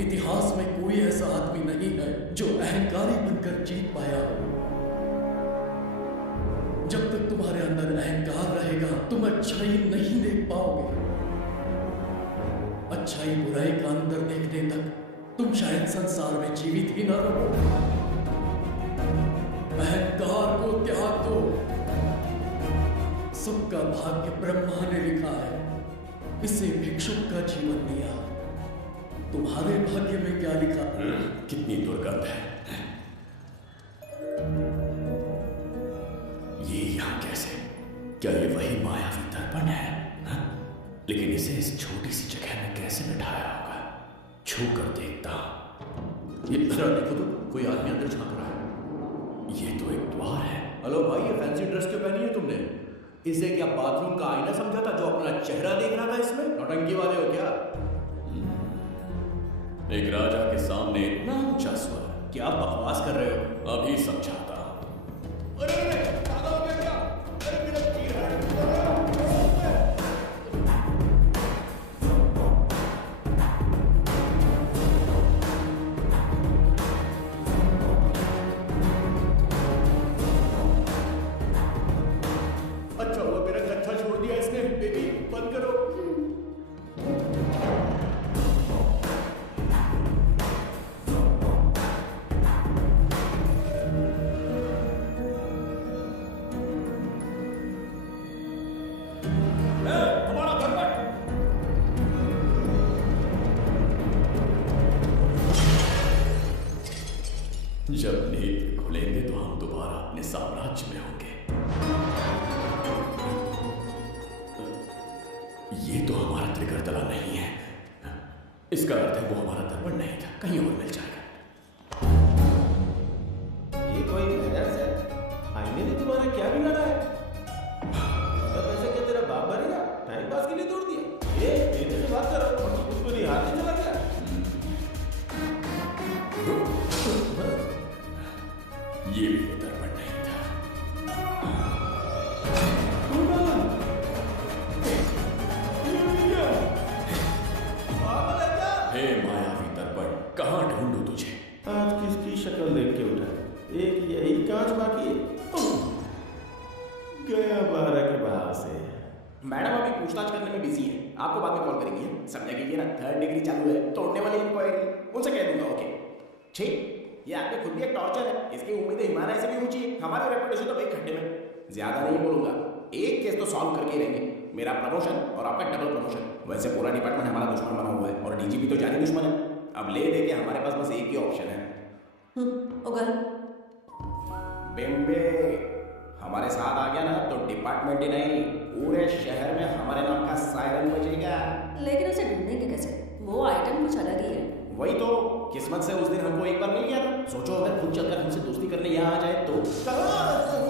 इतिहास में कोई ऐसा आदमी नहीं है जो अहंकारी बनकर जीत पाया हो। जब तक तुम्हारे अंदर अहंकार रहेगा तुम अच्छाई नहीं देख पाओगे। अच्छाई बुराई का अंदर देखने तक तुम शायद संसार में जीवित ही न रहो। अहंकार को त्याग दो। सबका भाग्य ब्रह्मा ने लिखा है, इसे भिक्षुक का जीवन दिया। तुम्हारे भाग्य में क्या लिखा? कितनी दुर्गंध है। ये यहां कैसे? क्या ये वही मायावी दर्पण है? हा? लेकिन इसे इस छोटी सी जगह में कैसे बिठाया होगा? छू कर देखता। ये जरा देखो तो, कोई आदमी अंदर झांक रहा है। ये तो एक द्वार है। हेलो भाई, ये फैंसी ड्रेस क्यों पहनी है तुमने? इसे क्या बाथरूम का आईना समझा था जो अपना चेहरा देख रहा था इसमें? नौटंकी वाले हो क्या? एक राजा के सामने इतना ऊंचा स्वर। क्या बकवास कर रहे हो? अभी समझाता। अच्छा हुआ मेरा कच्चा छोड़ दिया इसने। बेबी बंद करो। जब नेत्र खुलेंगे तो हम दोबारा अपने साम्राज्य में होंगे। ये तो हमारा त्रिकर्तला नहीं है। इसका अर्थ है वो हमारा दर्पण नहीं था, कहीं और मिल जाएगा। ये कोई मैनर्स है? आईने ने तुम्हारा क्या बिगाड़ा है? पैसे क्या तेरा बाप भरेगा? टाइम पास के लिए तोड़ दिया? ये बेटे से बात करो, उसको नहीं हाथ नहीं चला गया? ये भी वो दर्पण नहीं था। हे मायावी दर्पण, कहाँ ढूंढूं तुझे? आज किसकी शक्ल देख के उठा? एक यही कांच बाकी है। गया बारह के भाव से। मैडम अभी पूछताछ करने में बिजी है, आपको बाद में कॉल करेंगे। समझा कीजिए ना, 3rd डिग्री चालू है, तोड़ने वाली इंक्वायरी, उनसे कह दूंगा। ओके ठीक। ये आपके खुद भी एक टॉर्चर है। इसकी उम्मीदें हिमालय से भी ऊंची है। हमारा रेपुटेशन तो भाई खड्डे में। ज्यादा नहीं बोलूंगा, एक केस तो सॉल्व करके ही रहेंगे। मेरा प्रमोशन और आपका डबल प्रमोशन। वैसे पूरा डिपार्टमेंट हमारा दुश्मन बना हुआ है और डीजीपी तो जाने दुश्मन है। अब ले दे के हमारे पास बस एक ही ऑप्शन है। उगल बेम्बे हमारे साथ आ गया ना तो डिपार्टमेंट ही नहीं, पूरे शहर में हमारे नाम का सायरन बजेगा। लेकिन उसे ढूंढेंगे कैसे? वो आइटम कुछ अलग ही है। वही तो, किस्मत से उस दिन हमको एक बार मिल गया था। सोचो अगर खुद चलकर हमसे दोस्ती करने यहाँ आ जाए तो।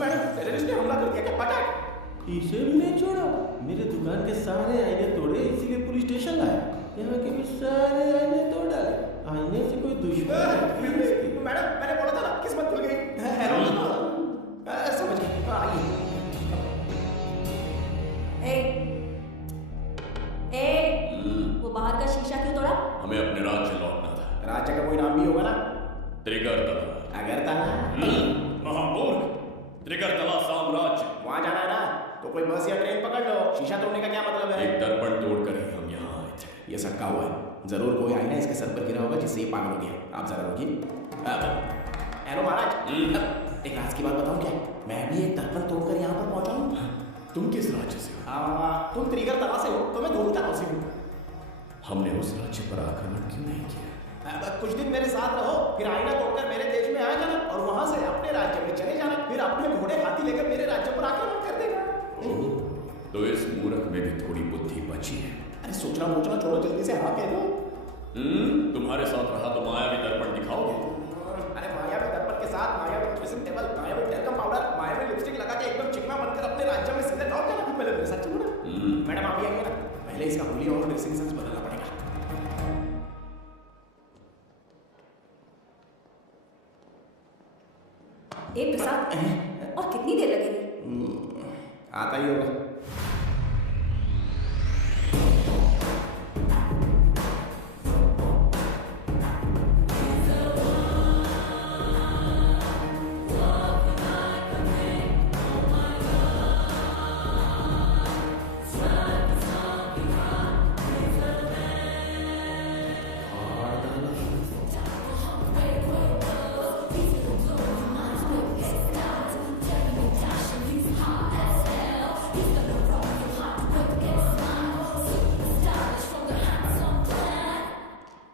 मैडम टेररिस्ट ने हमला कर दिया क्या? पटाख। इसे भी नहीं छोड़ा। मेरे दुकान के सारे आईने तोड़े, इसीलिए पुलिस स्टेशन लाया। यहाँ के भी सारे आईने तोड़ डाले। आईने से कोई दुश्मन? मैडम मैंने बोला था ना, किस्मत खुल गई। समझ गई। आइए। वो बाहर का शीशा क्यों तोड़ा? हमें अपने राज्य लौटना था। राज्य का कोई नाम भी होगा ना? त्रिकर्तला। अगरतला। महामूर्ख, त्रिकर्तला साम्राज्य। वहाँ जाना है ना तो कोई बस या ट्रेन पकड़ लो। शीशा तोड़ने का क्या मतलब है? एक दर्पण तोड़कर ही हम यहाँ आए थे। ये सक्का हुआ है। जरूर कोई आईना इसके सर पर गिरा होगा जिससे ये पागल हो गया। आप जरा रुकिए। हेलो महाराज, एक राज की बात बताऊं क्या? मैं भी एक दर्पण तोड़कर यहाँ पर पहुंचा हूँ। तुम किस राज्य से हो? तुम त्रिकर्तला से हो तो मैं धूमताल से हूँ। हमने उस राज्य पर आक्रमण क्यों नहीं किया? कुछ दिन मेरे साथ रहो, फिर आईना तोड़कर मेरे देश में आ जाना और वहां से अपने राज्य में चले जाना। फिर अपने घोड़े हाथी लेकर मेरे राज्य पर आक्रमण कर देना। तो इस मूर्ख में भी थोड़ी बुद्धि बची है। अरे सोचना मोचना छोड़ो, जल्दी से हाँ कह दो। तुम्हारे साथ रहा तो मायावी दर्पण दिखाओगे? अरे मायावी दर्पण के साथ मायावी ड्रेसिंग टेबल, मायावी टेलकम पाउडर, मायावी लिपस्टिक लगा के एकदम चिकना बनकर अपने राज्य में सीधे लौट जाना। पहले मेरे साथ चलो ना। मैडम आप भी आइए ना, पहले इसका होली और ड्रेसिंग सेंस बदलना पड़ेगा। एक प्रसाद, और कितनी देर लगेगी? आता ही होगा।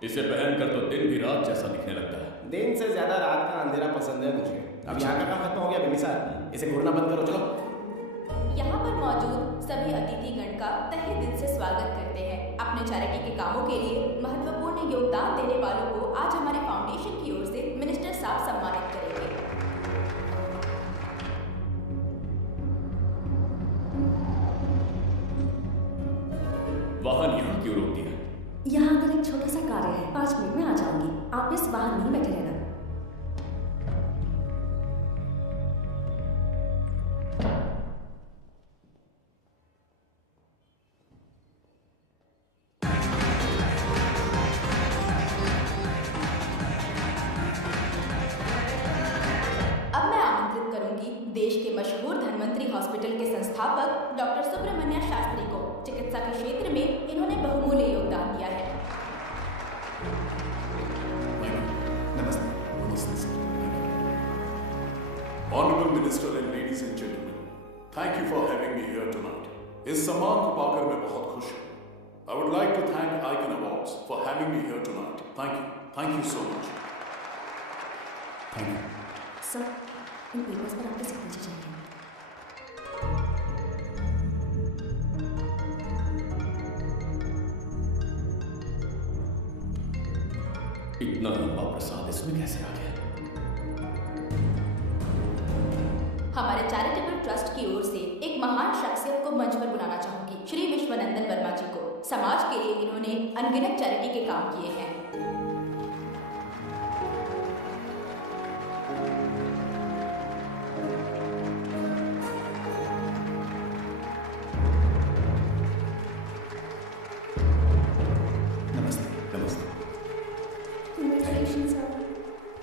इसे पहनकर तो दिन भी रात जैसा दिखने लगता है। दिन से ज्यादा रात का अंधेरा पसंद है मुझे। अब यहाँ का काम खत्म हो गया बिमिसार, इसे घूरना बंद करो चलो। यहाँ पर मौजूद सभी अतिथिगण का तहे दिल से स्वागत करते हैं। अपने चैरिटी के कामों के लिए महत्वपूर्ण योगदान देने वालों को आज हमारे फाउंडेशन की ओर से मिनिस्टर साहब सम्मानित करेंगे। वाहन यहाँ क्यों रोक दिया? यहाँ अंदर एक छोटा सा कार्य है, 5 मिनट में आ जाऊंगी। आप इस वाहन में ही बैठे रहना। अब मैं आमंत्रित करूंगी देश के मशहूर धन्वंतरी हॉस्पिटल के संस्थापक डॉक्टर सुब्रमण्य शास्त्री को। चिकित्सा के क्षेत्र में इन्होंने बहुमूल्य योगदान दिया है। Namaste, sir. Honorable Minister and ladies and gentlemen, thank you for having me here tonight. इस सम्मान को पाकर मैं बहुत खुश हूँ. I would like to thank Icon Awards for having me here tonight. Thank you so much. Thank you. Sir, in papers पर आपके सिग्नेचर चाहिए। इतना लंबा प्रसाद इसमें कैसे आ गया? हमारे चैरिटेबल ट्रस्ट की ओर से एक महान शख्सियत को मंच पर बुलाना चाहूंगी, श्री विश्वनंदन वर्मा जी को। समाज के लिए इन्होंने अनगिनत चैरिटी के काम किए हैं।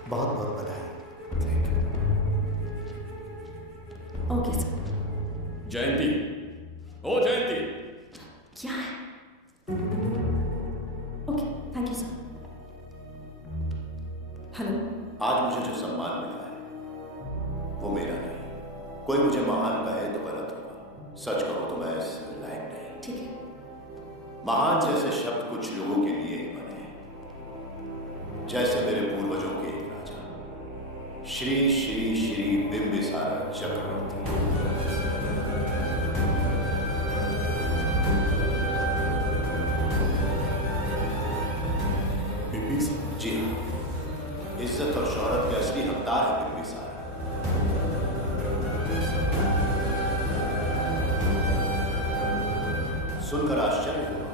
बहुत बहुत बधाई। Okay sir. जयंती, ओ जयंती, क्या है? Okay, thank you sir. Hello. आज मुझे जो सम्मान मिला है वो मेरा नहीं। कोई मुझे महान कहे तो गलत होगा, सच कहो तो मैं इस लायक नहीं। ठीक है। महान जैसे शब्द कुछ लोगों के लिए ही बने हैं, जैसे मेरे पूर्वजों के एक राजा श्री श्री श्री बिंबिसारा चक्रवर्ती। जी हाँ, इज्जत और शोहरत के असली हकदार है बिंबिसारा। सुनकर आश्चर्य हुआ,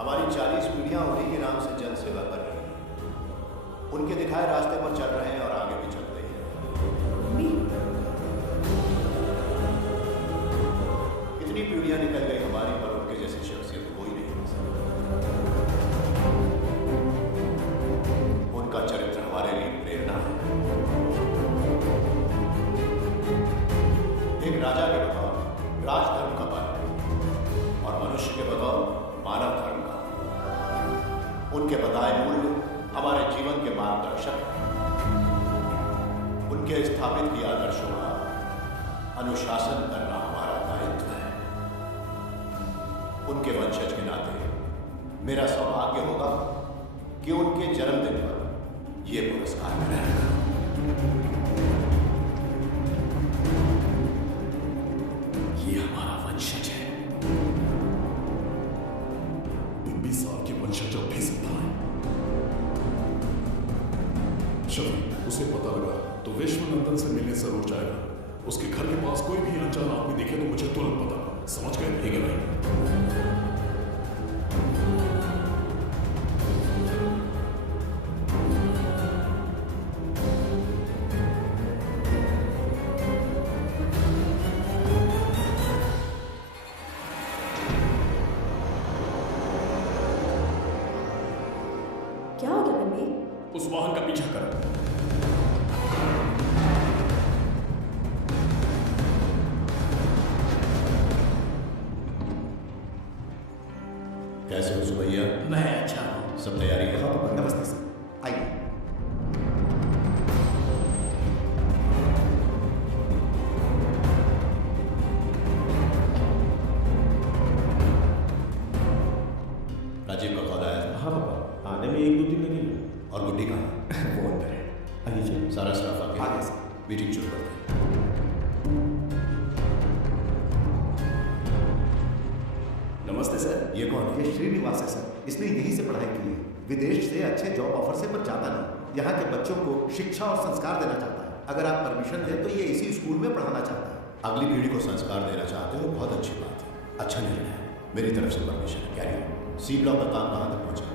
हमारी 40 पीढ़ियां उन्हीं के नाम से जन सेवा कर रही हैं। उनके दिखाए रास्ते पर चल रहे हैं और आगे भी चल रही हैं। कितनी पीढ़ियां निकल गई हमारी, पर उनके जैसी शख्सियत कोई नहीं। उनका चरित्र हमारे लिए प्रेरणा है। एक राजा के बतौर राजधर्म का पालन और मनुष्य के बतौर मानव धर्म का। उनके बताए मूल्य हमारे जीवन के मार्गदर्शक हैं। उनके स्थापित किए आदर्शों का अनुशासन करना हमारा दायित्व है। उनके वंशज के नाते मेरा सौभाग्य होगा कि उनके जन्मदिन पर यह पुरस्कार मिलेगा। ये हमारा वंशज है। बिंबिसार के वंशज अब भी जिंदा हैं। शफी, उसे पता लगा तो विश्वनंदन से मिलने जरूर जाएगा। उसके घर के पास कोई भी अनजान आदमी दिखे तो मुझे तुरंत पता। समझ गए? ठीक है भाई। क्या हो गया बिंबी? उस वाहन का पीछा कर। कैसे हो सुबैया? मैं अच्छा हूँ। सब तैयारी है? नमस्ते सर, आइए। मीटिंग शुरू करते हैं। नमस्ते सर। ये कौन है? ये श्रीनिवास है सर। इसने यहीं से पढ़ाई की है। विदेश से अच्छे जॉब ऑफर से पर जाता नहीं। यहाँ के बच्चों को शिक्षा और संस्कार देना चाहता है। अगर आप परमिशन दें तो ये इसी स्कूल में पढ़ाना चाहता है। अगली पीढ़ी को संस्कार देना चाहते हो, बहुत अच्छी बात है, अच्छा निर्णय है। मेरी तरफ से परमिशन है। कैरी सी ब्लॉक का काम कहाँ तक पहुँचा?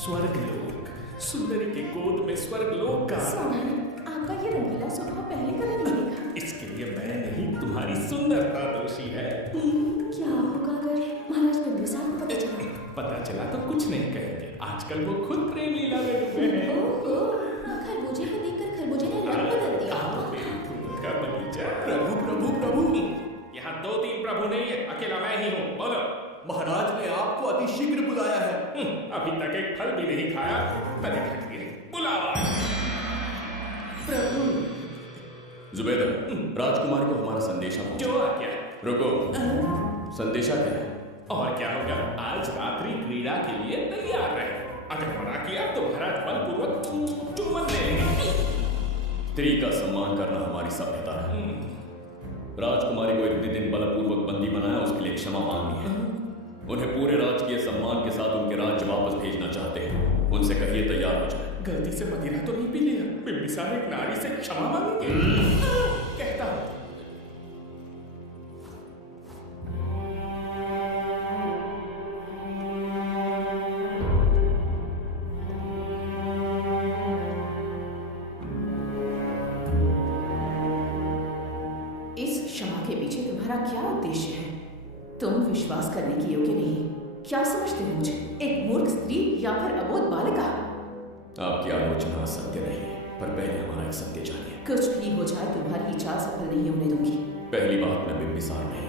स्वर्गलोक, सुंदरी के गोद में स्वर्गलोक का। स्वामी, आपका ये रंगीला स्वभाव पहले कभी नहीं देखा। इसके लिए मैं नहीं, तुम्हारी सुंदरता दोषी है। क्या होगा अगर महाराज बिंबिसार को पता चला? पता चला तो कुछ नहीं कहेंगे। आजकल वो खुद प्रेम लीला में डूबे हैं। खरबूजे को देखकर खरबूजे ने रंग बदल दिया। का बगीचा। प्रभु प्रभु प्रभु, यहाँ 2-3 प्रभु नहीं है, अकेला मैं ही हूँ। बोलो। महाराज ने आपको अति शीघ्र बुलाया है। अभी तक एक फल भी नहीं खाया, पहले खाइए। बुलावा। प्रभु। जुबैदा, राजकुमार को हमारा संदेशा पहुंचा। जो आ गया। रुको, संदेशा क्या है? और क्या होगा, आज रात्रि क्रीड़ा के लिए तैयार रहे। अगर मना किया तो महाराज बलपूर्वक चुम्बन ले लेंगे। स्त्री का सम्मान करना हमारी सभ्यता है। राजकुमारी को इतने दिन बलपूर्वक बंदी बनाया, उसके लिए क्षमा मांगनी है। उन्हें पूरे राजकीय सम्मान के साथ उनके राज्य वापस भेजना चाहते हैं। उनसे कहिए तैयार हो जाए। गलती से मदिरा तो नहीं पी लिया? बिंबिसार एक नारी से क्षमा मांगेंगे? कहता हूं। इस क्षमा के पीछे तुम्हारा क्या उद्देश्य है? तुम विश्वास करने के योग्य नहीं। क्या समझते हो मुझे? एक मूर्ख स्त्री या फिर अबोध बालिका? आपकी आलोचना सत्य नहीं है, पर पहले हमारा एक सत्य जानिए। कुछ भी हो जाए, तुम्हारी चाल सफल नहीं होने दूंगी। पहली बात, मैं बिंबिसार नहीं,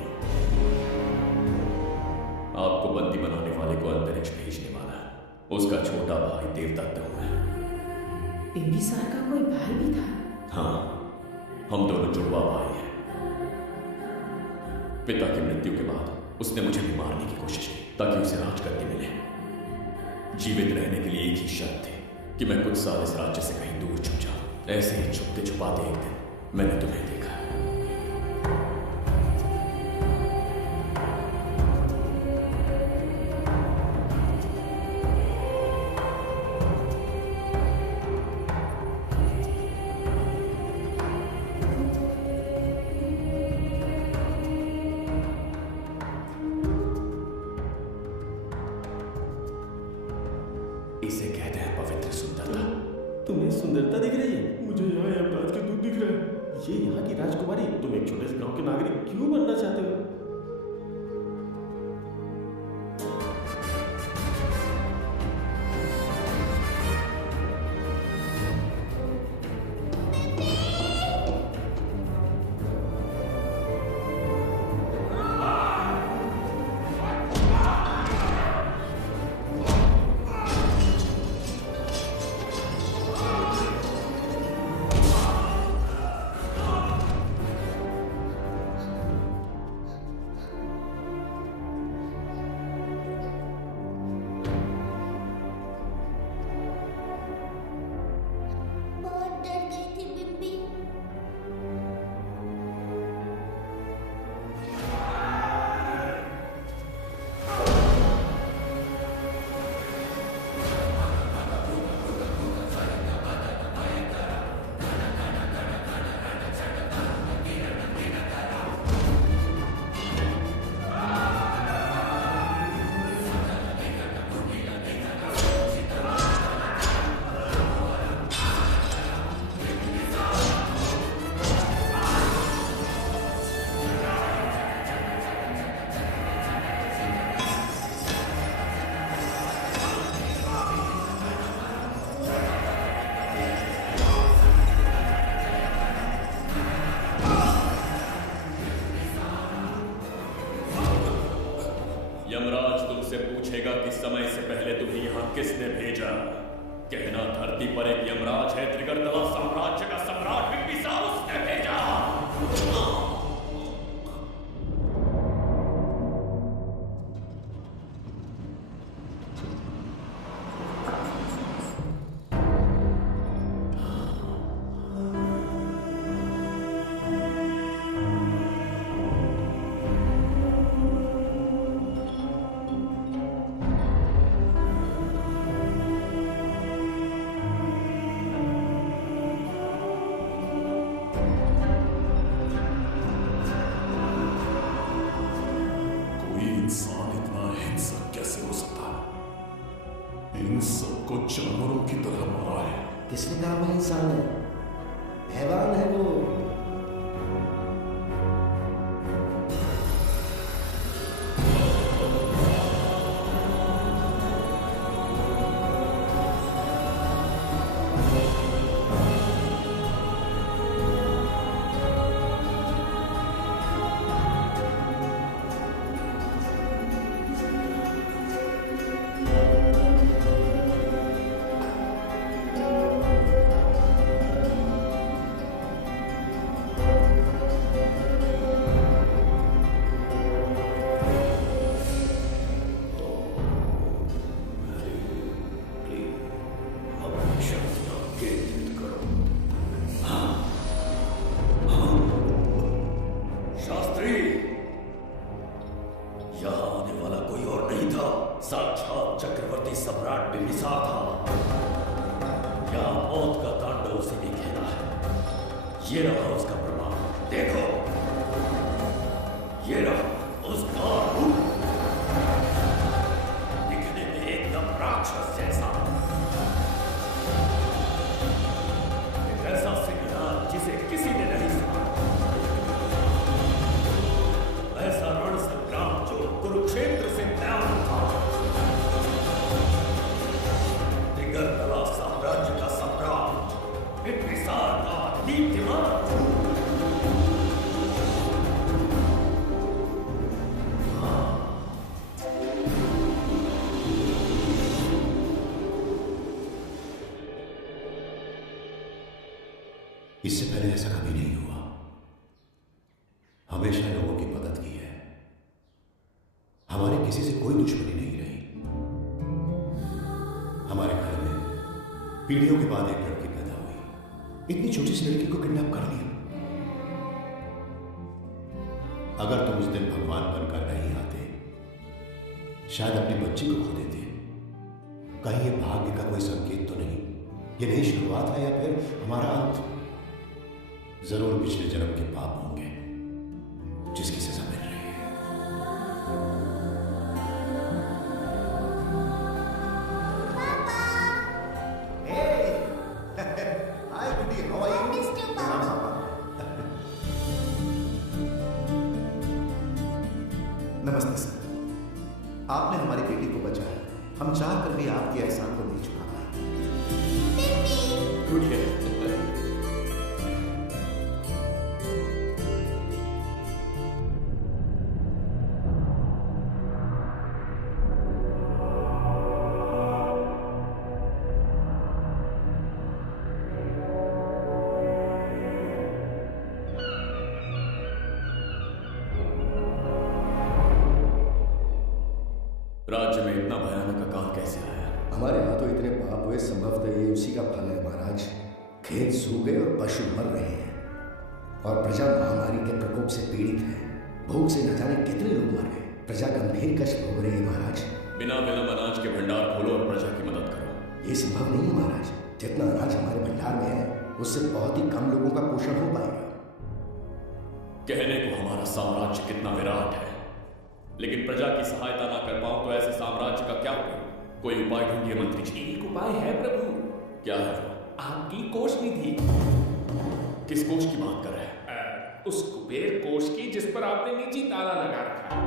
आपको बंदी बनाने वाले को अंतरिक्ष भेजने वाला है। उसका छोटा भाई देवदत्त हूं मैं। बिंबिसार का कोई भाई भी था? हाँ, हम दोनों जुड़वा भाई हैं। पिता की मृत्यु के बाद उसने मुझे भी मारने की कोशिश की ताकि उसे राजगद्दी मिले। जीवित रहने के लिए एक ही शर्त थी कि मैं कुछ साल इस राज्य से कहीं दूर छुप जाऊं। ऐसे ही छुपते छुपाते एक दिन मैंने तुम्हें देखा। इसे कहते हैं पवित्र सुंदरता। तुम्हें सुंदरता दिख रही है? मुझे यहाँ यमराज के दूत दिख रहे हैं। ये यहाँ की राजकुमारी, तुम एक छोटे से गांव के नागरिक क्यों बनना चाहते हो? यमराज तुमसे पूछेगा कि समय से पहले तुम्हें यहाँ किसने भेजा। कहना धरती पर एक यमराज है, त्रिगर्तला साम्राज्य का सम्राट बिंबिसार उसने भेजा। जानवरों की तरह मारा है। किसने कहा वो इंसान है? हैवान है वो। त्रिगर्तला साम्राज्य का सम्राट बिंबिसार का दीप्तिमान पहले ऐसा कभी नहीं हुआ। हमेशा लोगों की मदद की है। हमारे किसी से कोई दुश्मनी नहीं रही। हमारे घर में पीढ़ियों के बाद एक लड़की पैदा हुई। इतनी छोटी सी लड़की को किडनैप कर लिया। अगर तुम उस दिन भगवान बनकर नहीं आते, शायद अपनी बच्ची को खो देते। कहीं ये भाग्य का कोई संकेत तो नहीं? ये नई शुरुआत है या फिर हमारा अंत? जरूर पिछले जन्म के पाप होंगे जिसकी सजा मिल रही है। हाय गुड्डी, हाउ आर यू? नमस्ते सर। आपने हमारी बेटी को बचाया। हम चाहकर भी आपके एहसान को नहीं चुका पाए। राज्य में इतना भयानक अकाल कैसे आया? हमारे यहाँ तो इतने पाप हुए, संभवतः ये उसी का फल है महाराज। खेत सूख गए और पशु मर रहे हैं और प्रजा महामारी के प्रकोप से पीड़ित है। भूख से न जाने कितने लोग मर गए। प्रजा गंभीर कष्ट भोग रही है महाराज। बिना विलंब अनाज के भंडार खोलो और प्रजा की मदद करो। ये संभव नहीं है महाराज। जितना अनाज हमारे भंडार में है उससे बहुत ही कम लोगों का पोषण हो पाएगा। कहने को हमारा साम्राज्य कितना विराट है, लेकिन प्रजा की सहायता ना कर पाऊं तो ऐसे साम्राज्य का क्या उपयोग? कोई उपाय ढूंढिए मंत्री जी। एक उपाय है प्रभु। क्या है? आपकी कोष निधि। किस कोष की बात कर रहे हैं? उस कुबेर कोष की जिस पर आपने निजी ताला लगा रखा है।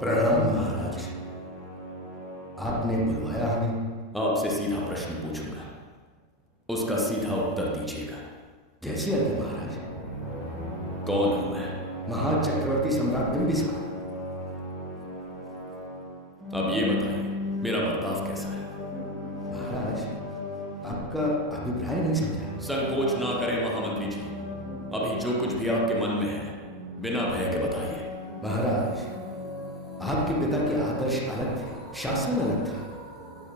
प्रणाम महाराज। आपने बुलवाया हमें? आपसे सीधा प्रश्न पूछूंगा, उसका सीधा उत्तर दीजिएगा। जैसे आज्ञा महाराज। कौन हूं मैं? महाचक्रवर्ती सम्राट बिंबिसार। अब ये बताइए मेरा बर्ताव कैसा है? महाराज, आपका अभिप्राय नहीं समझा। संकोच ना करें महामंत्री जी। अभी जो कुछ भी आपके मन में है बिना भय के बताइए। महाराज, आपके पिता के आदर्श अलग थे, शासन अलग था।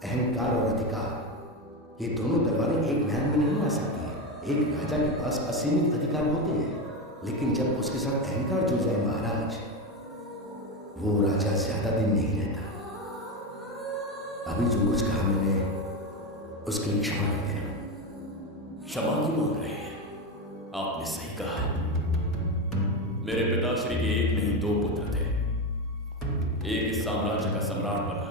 अहंकार और अधिकार, ये दोनों तलवारें एक म्यान में नहीं आ सकती है। एक राजा के पास असीमित अधिकार होते हैं, लेकिन जब उसके साथ अहंकार जुड़ जाए महाराज, वो राजा ज्यादा दिन नहीं रहता। अभी जो कुछ कहा मैंने उसके लिए क्षमा कर देना। क्षमा क्यों मांग रहे हैं? आपने सही कहा। मेरे पिताश्री के एक नहीं दो पुत्र थे। एक इस साम्राज्य का सम्राट बना,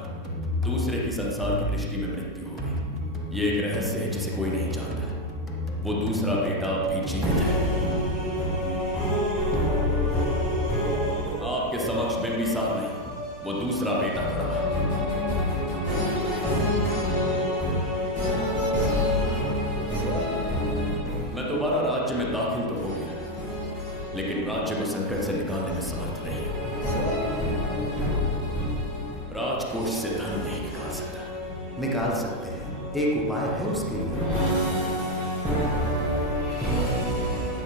दूसरे की संसार की दृष्टि में मृत्यु हो गई। ये एक रहस्य है जिसे कोई नहीं जानता। वो दूसरा बेटा भी जीवित है। आपके समक्ष बिंबिसार नहीं, वो दूसरा बेटा खड़ा है। मैं दोबारा राज्य में दाखिल तो हो गया, लेकिन राज्य को संकट से निकालने में समर्थ नहीं। राजकोष से धन नहीं निकाल सकता। निकाल सकते हैं, एक उपाय है उसके लिए।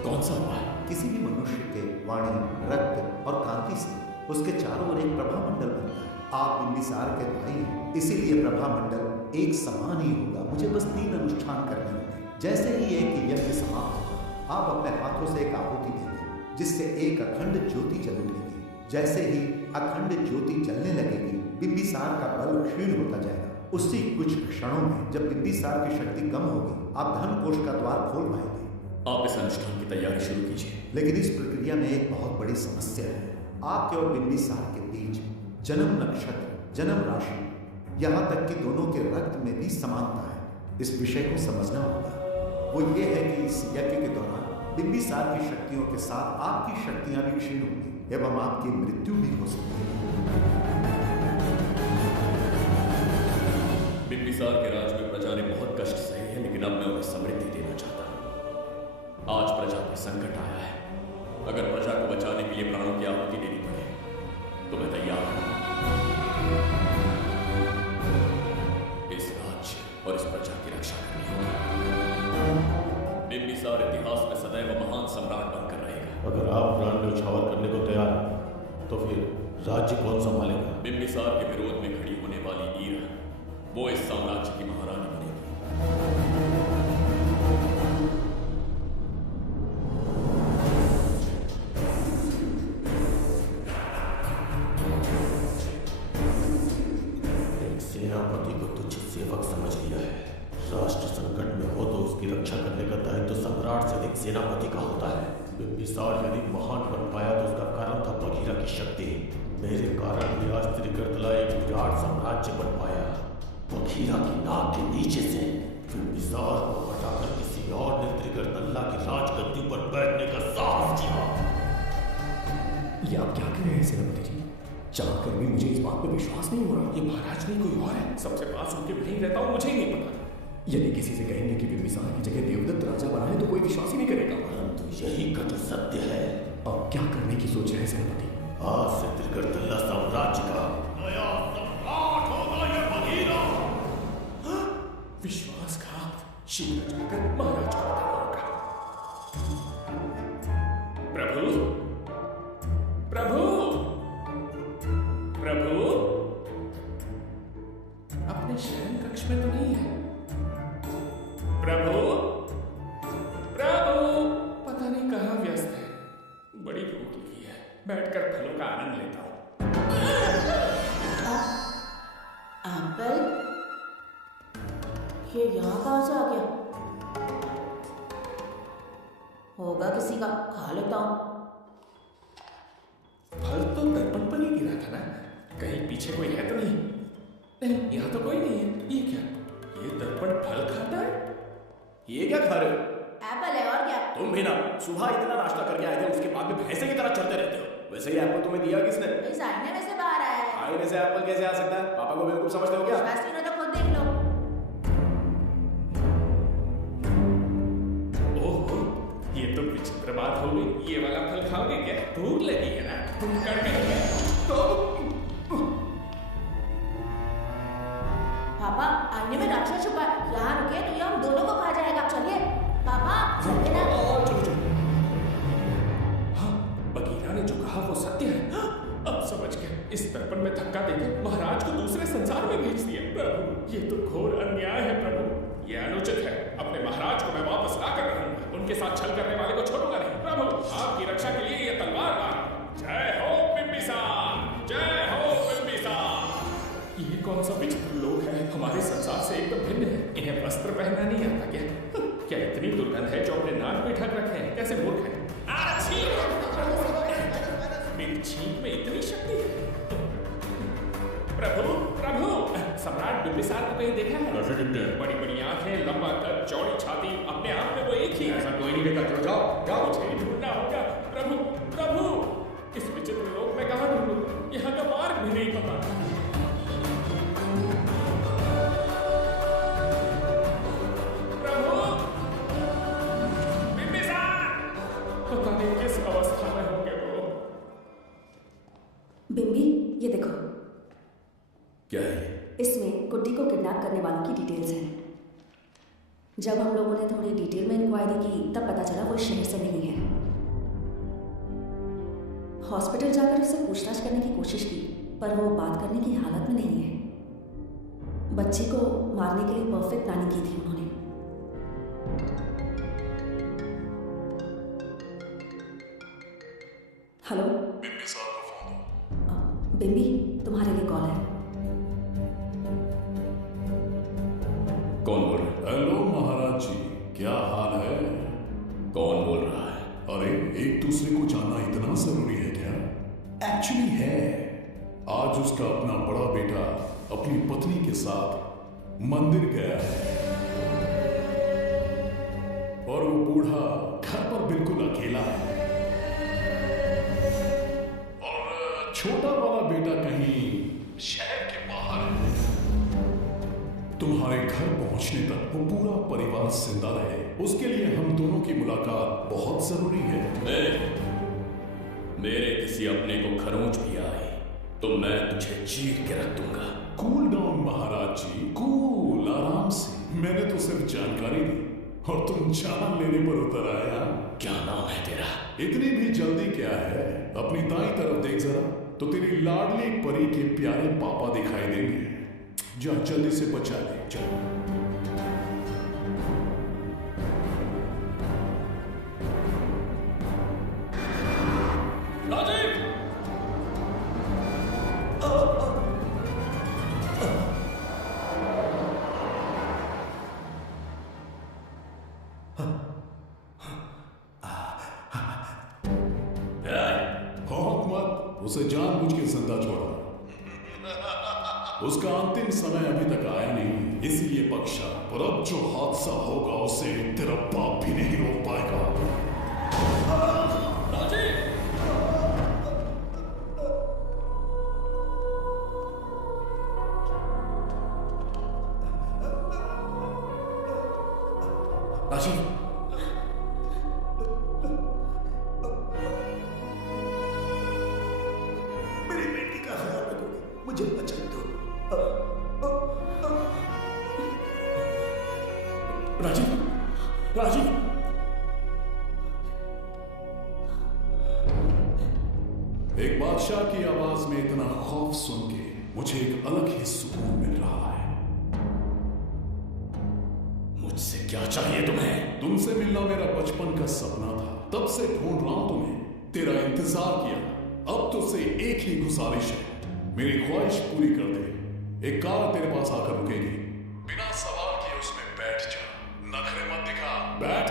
कौन सा उपाय? किसी भी मनुष्य के वाणी, रक्त और कांति से उसके चारों ओर एक प्रभामंडल बनता है। आप बिंबिसार के भाई हैं, इसीलिए प्रभामंडल एक समान ही होगा। मुझे बस 3 अनुष्ठान करने होंगे। जैसे ही एक यज्ञ समाप्त होगा, आप अपने हाथों से एक आहुति देंगे, जिससे एक अखंड ज्योति जल उठेगी। जैसे ही अखंड ज्योति जलने लगेगी, बिंबिसार का बल क्षीण होता जाएगा। उसी कुछ क्षणों में जब बिंबिसार की शक्ति कम होगी, आप धन कोष का द्वार खोल पाएंगे। आप इस अनुष्ठान की तैयारी शुरू कीजिए। लेकिन इस प्रक्रिया में एक बहुत बड़ी समस्या है। आपके और बिंबिसार के बीच जन्म नक्षत्र, जन्म राशि, यहाँ तक कि दोनों के रक्त में भी समानता है। इस विषय को समझना होगा। वो ये है कि इस यज्ञ के दौरान बिंबिसार की शक्तियों के साथ आपकी शक्तियां भी क्षीण होंगी एवं आपकी मृत्यु भी हो सकती है। बिंबिसार के राज में प्रजा ने बहुत कष्ट सहे हैं, लेकिन अब मैं उन्हें समृद्धि देना चाहता हूं। आज प्रजा पर संकट आया है। अगर प्रजा को बचाने के लिए प्राणों की आहुति देनी पड़े तो मैं तैयार हूं। और इस प्रजा की रक्षा करनी होगी। बिंबिसार इतिहास में सदैव महान सम्राट बनकर रहेगा। अगर आप प्राण न्यौछावर करने को तैयार हैं, तो फिर राज्य कौन संभालेगा? बिंबिसार के विरोध में खड़ी होने वाली ईरा, वो इस साम्राज्य की महारानी बनेगी। सेनापति को तुच्छ सेवक समझ लिया है। राष्ट्र संकट में हो तो उसकी रक्षा करने का दायित्व सम्राट से अधिक सेनापति का होता है। बिंबिसार यदि महान बन पाया तो उसका कारण था बघीरा की शक्ति। मेरे कारण ही आज त्रिगर्तला एक विराट साम्राज्य बन पाया। बघीरा की नाक के नीचे से बिंबिसार को हटाकर किसी और ने त्रिगर्तला की राजगद्दी पर बैठने का साहस किया। ये आप क्या कह रहे हैं सेनापति जी? चाहकर भी मुझे इस बात पे विश्वास नहीं हो रहा। ये महाराज नहीं कोई और है। सबसे पास होकर नहीं रहता हूँ, मुझे ही नहीं पता। यदि किसी से कहेंगे कि बिंबिसार की जगह देवदत्त राजा बना है तो कोई विश्वास ही नहीं करेगा। परंतु यही कटु सत्य है। अब क्या करने की सोच रहे हैं सेनापति? आज से त्रिगर्तला साम्राज्य का नया सम्राट होगा ये बघीरा। विश्वासघात। शीघ्र जाकर महाराज को बताना होगा। प्रभु, प्रभु, प्रभु, अपने शयन कक्ष में तो नहीं है। प्रभु, प्रभु, पता नहीं कहाँ व्यस्त है। बड़ी भूख लगी है, बैठकर फलों का आनंद लेता हूँ। एप्पल, ये यहाँ कहाँ से आ गया? होगा किसी का, खा लेता हूँ। फल तो दर्पण पर ही गिरा था ना? कहीं पीछे कोई है तो नहीं? नहीं, यहाँ तो कोई नहीं है। ये क्या? ये दर्पण फल खाता है? ये क्या खा रहे हो? एप्पल है और क्या? तुम भी ना सुबह इतना नाश्ता करके आए थे, उसके बाद में भैंसे की तरह चलते रहते हो। वैसे ये एप्पल तुम्हें दिया किसने? इस आईने में से बाहर आया है। आईने से एप्पल कैसे आ सकता है? पापा को बेवकूफ समझते हो क्या? विश्वास नहीं हो तो खुद देख लो। ओहो, ये तो विचित्र बात हो गई। ये वाला फल खाओगे क्या? भूख लगी है ना? तुम कर गए तो पापा, आईने में राक्षस छुपा है। यहाँ रुके तो ये हम दोनों को खा जाएगा। चलिए पापा, चलिए ना। चलो। हाँ, बघीरा ने जो कहा वो सत्य है। अब समझ गए। इस दर्पण में धक्का देकर महाराज को दूसरे संसार में भेज दिया। प्रभु, ये तो घोर अन्याय है प्रभु। ये अनुचित है। अपने महाराज को मैं वापस ला कर रहूंगा। उनके साथ छल करने वाले को छोड़ूंगा नहीं। प्रभु, आपकी रक्षा के लिए ये तलवार मार। जय हो बिंबिसार, जय हो बिंबिसार। ये कौन सा विचित्र लोग है? हमारे संसार से एकदम भिन्न है। इन्हें वस्त्र पहनना नहीं आता क्या? क्या इतनी दुर्गंध है जो अपने नाक में ढक रखे हैं? कैसे मूर्ख है? मेरी छींक में इतनी शक्ति है। प्रभु, प्रभु, सम्राट बिंबिसार को कहीं देखा है? बड़ी बड़ी आंखें, लंबा कद, चौड़ी छाती, अपने आप में वो एक ही। ऐसा कोई नहीं देखा। चलो जाओ, मुझे ही ढूंढना होगा। प्रभु, प्रभु, इस विचित्र लोक में कहाँ ढूंढूं? यहाँ का मार्ग भी नहीं पता। प्रभु, बिंबिसार, पता नहीं किस अवस्था में होंगे वो। बिंबी, ये देखो। क्या है? इसमें गुड्डी को किडनैप करने वालों की डिटेल्स हैं। जब हम लोगों ने थोड़ी डिटेल में इंक्वायरी की तब पता चला वो शहर से नहीं है। हॉस्पिटल जाकर उससे पूछताछ करने की कोशिश की पर वो बात करने की हालत में नहीं है। बच्ची को मारने के लिए परफेक्ट प्लानिंग की थी उन्होंने। हेलो बिंबिसार का फोन। बिंबी, तुम्हारे लिए कॉल है। कौन बोल रहा है? हेलो महाराज जी, क्या हाल है? कौन बोल रहा है? अरे, एक दूसरे को जानना इतना जरूरी है क्या? एक्चुअली है। आज उसका अपना बड़ा बेटा अपनी पत्नी के साथ मंदिर गया है और वो बूढ़ा घर पर बिल्कुल अकेला है और छोटा वाला बेटा कहीं शहर के बाहर है। तुम्हारे घर पहुंचने तक वो पूरा परिवार जिंदा रहे, उसके लिए हम दोनों की मुलाकात बहुत जरूरी है। मेरे किसी अपने को खरोंच भी आए तो मैं तुझे चीर के रख दूंगा। कूल डाउन महाराज जी, कूल, आराम से। मैंने तो सिर्फ जानकारी दी और तुम जान लेने पर उतर आया। क्या नाम है तेरा? इतनी भी जल्दी क्या है? अपनी दाईं तरफ देख जरा, तो तेरी लाडली परी के प्यारे पापा दिखाई देंगे। जा जल्दी से बचा ले, चल। उसे जानबूझ के जिंदा छोड़ा। उसका अंतिम समय अभी तक आया नहीं, इसलिए बख्शा। और अब जो हादसा होगा उसे तेरा बाप भी नहीं रोक पाएगा। राजीव, मुझे बचन दो। राजीव, राजीव, एक बादशाह की आवाज में इतना खौफ सुन के मुझे एक अलग ही सुकून मिल रहा है। मुझसे क्या चाहिए तुम्हें? तुमसे मिलना मेरा बचपन का सपना था, तब से ढूंढ रहा हूं तुम्हें, तेरा इंतजार किया। अब तुझसे एक ही गुजारिश है, मेरी ख्वाहिश पूरी कर दे। एक कार तेरे पास आकर रुकेगी, बिना सवाल किए उसमें बैठ जा, नखरे मत दिखा, बैठ।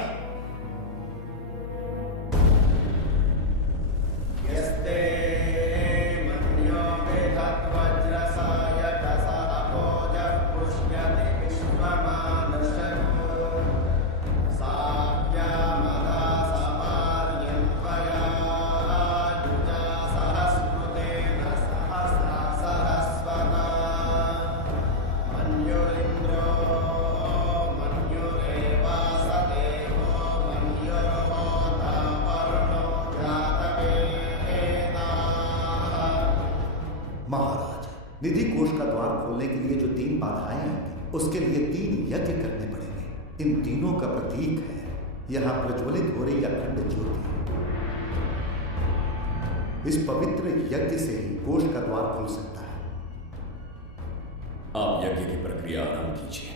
निधि कोष का द्वार खोलने के लिए जो 3 बाधाएं आएंगी, उसके लिए 3 यज्ञ करने पड़ेंगे। इन तीनों का प्रतीक है यहां प्रज्वलित हो रही अखंड ज्योति। इस पवित्र यज्ञ से ही कोष का द्वार खुल सकता है। आप यज्ञ की प्रक्रिया आरंभ कीजिए,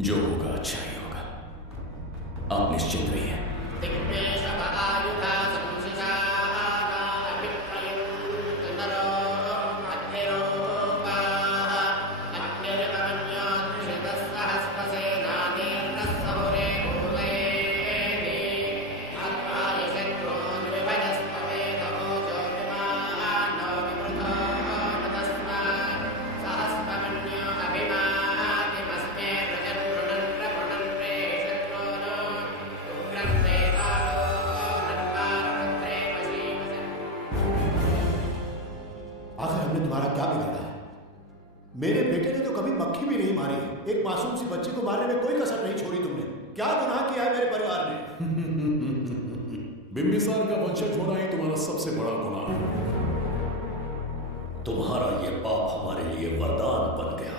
जो होगा अच्छा ही होगा। आप निश्चित रहिए। मेरे बेटे ने तो कभी मक्खी भी नहीं मारी। एक मासूम सी बच्ची को मारने में कोई कसर नहीं छोड़ी तुमने। क्या गुनाह किया है मेरे परिवार ने? बिंबिसार का वंशज होना ही तुम्हारा सबसे बड़ा गुनाह है। तुम्हारा ये पाप हमारे लिए वरदान बन गया।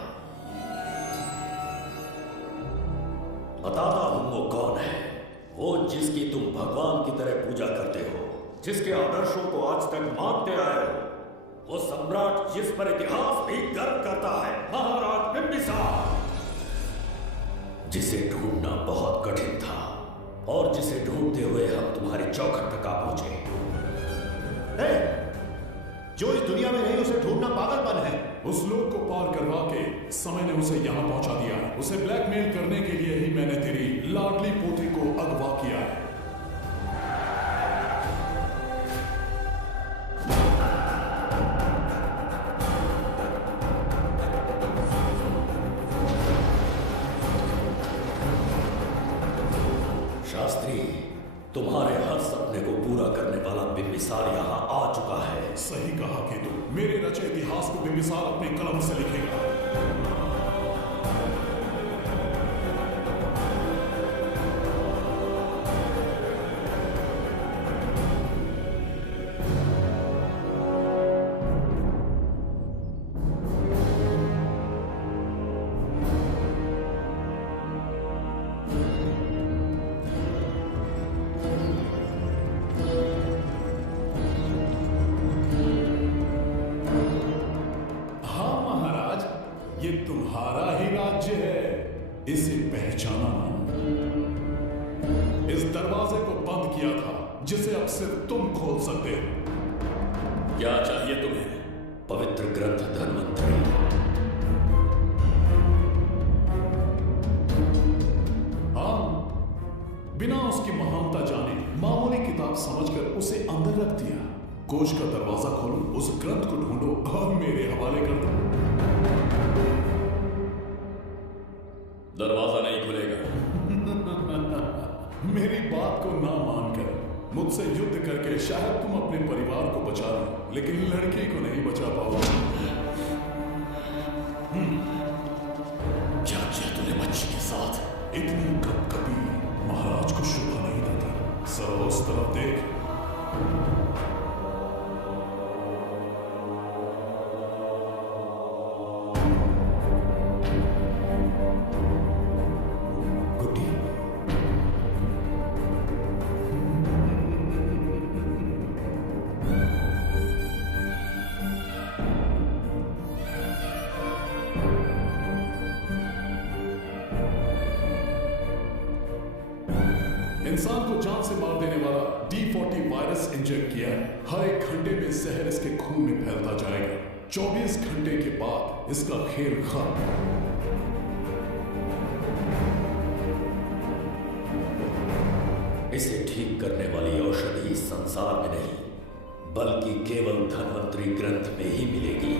बताता हूं वो कौन है, वो जिसकी तुम भगवान की तरह पूजा करते हो, जिसके आदर्शों को आज तक मानते आए हो, वो सम्राट जिस पर इतिहास भी गर्व करता है, महाराज बिंबिसार, जिसे ढूंढना बहुत कठिन था और जिसे ढूंढते हुए हम तुम्हारी चौखट तक आ पहुंचे। जो इस दुनिया में नहीं उसे ढूंढना पागलपन है। उस लोग को पार करवा के समय ने उसे यहां पहुंचा दिया है। उसे ब्लैकमेल करने के लिए ही मैंने तेरी लाडली पोती को अगवा किया है। शास्त्री, तुम्हारे हर सपने को पूरा करने वाला बिंबिसार यहाँ आ चुका है। सही कहा कि तुम मेरे रचे इतिहास को बिंबिसार अपने कलम से लिखेगा। इसे पहचाना नहीं। इस दरवाजे को बंद किया था जिसे अब सिर्फ तुम खोल सकते हो। क्या चाहिए तुम्हें पवित्र ग्रंथ धन्वंतरी? हाँ, बिना उसकी महानता जाने मामूली किताब समझकर उसे अंदर रख दिया। कोष का दरवाजा खोलो, उस ग्रंथ को ढूंढो और मेरे हवाले कर दो। दरवाजा नहीं खुलेगा। मेरी बात को ना मानकर मुझसे युद्ध करके शायद तुम अपने परिवार को बचा लो, लेकिन लड़की को नहीं बचा पाओगे। क्या किया तूने बच्ची के साथ? इतनी कभी महाराज को शोभा नहीं देता। सर उस तरफ देख। इंसान को जान से मार देने वाला D40 वायरस इंजेक्ट किया है। हर एक घंटे में जहर इसके खून में फैलता जाएगा। 24 घंटे के बाद इसका खेल खत्म। इसे ठीक करने वाली औषधि इस संसार में नहीं, बल्कि केवल धन्वंतरी ग्रंथ में ही मिलेगी।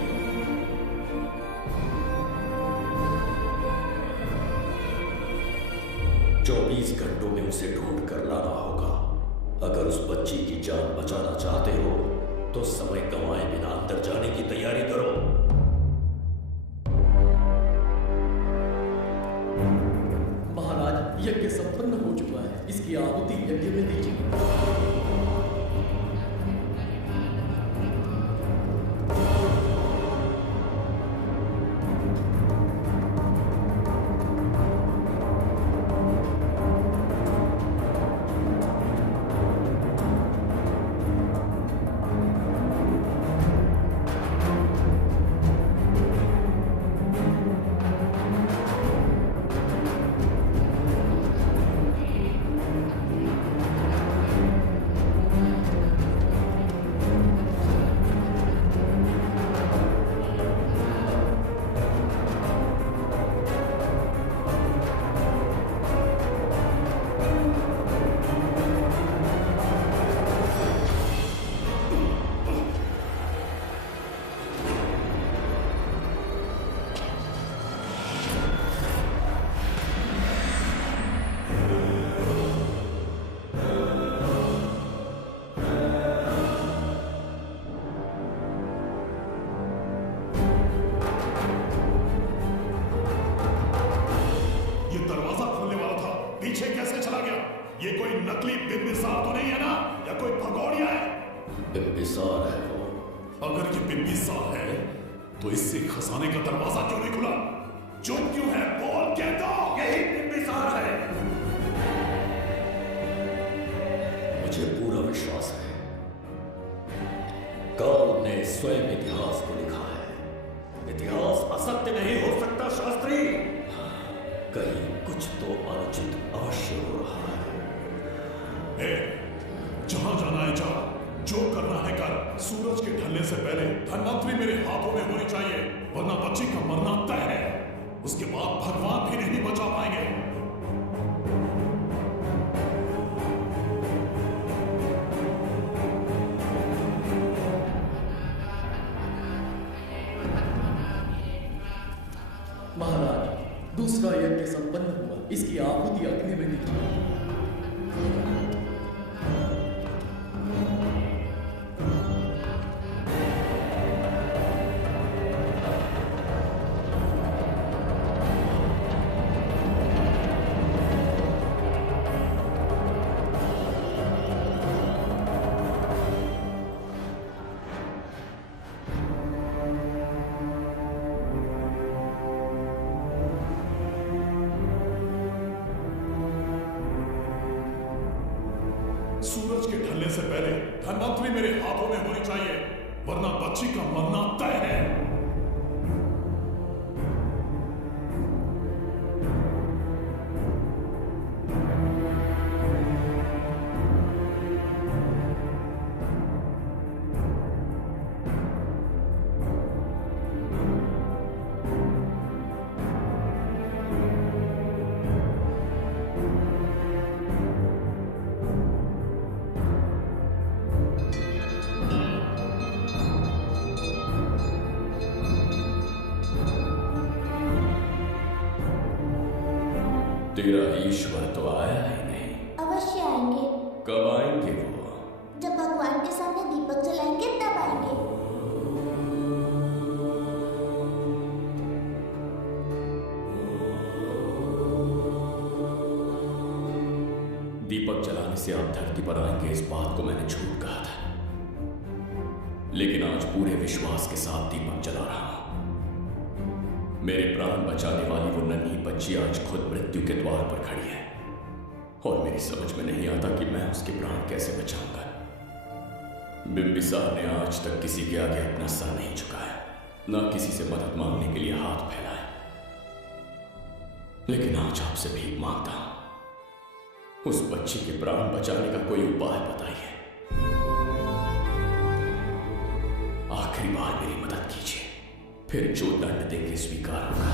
24 घंटों में उसे ढूंढ कर लाना होगा। अगर उस बच्ची की जान बचाना चाहते हो तो समय गंवाए बिना अंदर जाने की तैयारी करो। महाराज, यज्ञ संपन्न हो चुका है। इसकी आहुति यज्ञ में दीजिए। ये कोई नकली बिंबिसार तो नहीं है ना, या कोई भगोड़िया है? बिंबिसार है वो। अगर ये बिंबिसार है तो इससे खजाने का दरवाजा क्यों नहीं खुला? चुप क्यों है? बोल के दो। यही बिंबिसार है। मुझे पूरा विश्वास है काल ने स्वयं इतिहास को लिखा है। इतिहास असत्य नहीं हो सकता शास्त्री। कहीं कुछ तो अनुचित अवश्य हो रहा है। जहां जाना है जा, जो करना है कर। सूरज के ढलने से पहले धन्वंतरी मेरे हाथों में होनी चाहिए, वरना बच्ची का मरना तय है। उसके बाद भगवान भी नहीं बचा पाएंगे। महाराज, दूसरा यज्ञ संपन्न हुआ। इसकी आहुति अग्नि में दीजिए। सूरज के ढलने से पहले धन्वंतरी मेरे हाथों में होनी चाहिए, वरना बच्ची का मरना तय है। तेरा ईश्वर तो आया ही नहीं। अवश्य आएंगे। कब आएंगे वो? जब भगवान के सामने दीपक जलाएंगे तब आएंगे। दीपक जलाने से आप धरती पर आएंगे इस बात को मैंने झूठ कहा था, लेकिन आज पूरे विश्वास के साथ दीपक जला रहा हूं। मेरे प्राण बचाने वाली वो नन्ही बच्ची आज खुद मृत्यु के द्वार पर खड़ी है और मेरी समझ में नहीं आता कि मैं उसके प्राण कैसे बचाऊंगा। बिंबिसार ने आज तक किसी के आगे अपना सर नहीं झुकाया, ना किसी से मदद मांगने के लिए हाथ फैलाया, लेकिन आज आपसे भीख मांगता हूं। उस बच्ची के प्राण बचाने का कोई उपाय बताइए। आखिरी बार मेरी मदद कीजिए, फिर जो दंड देंगे स्वीकार होगा।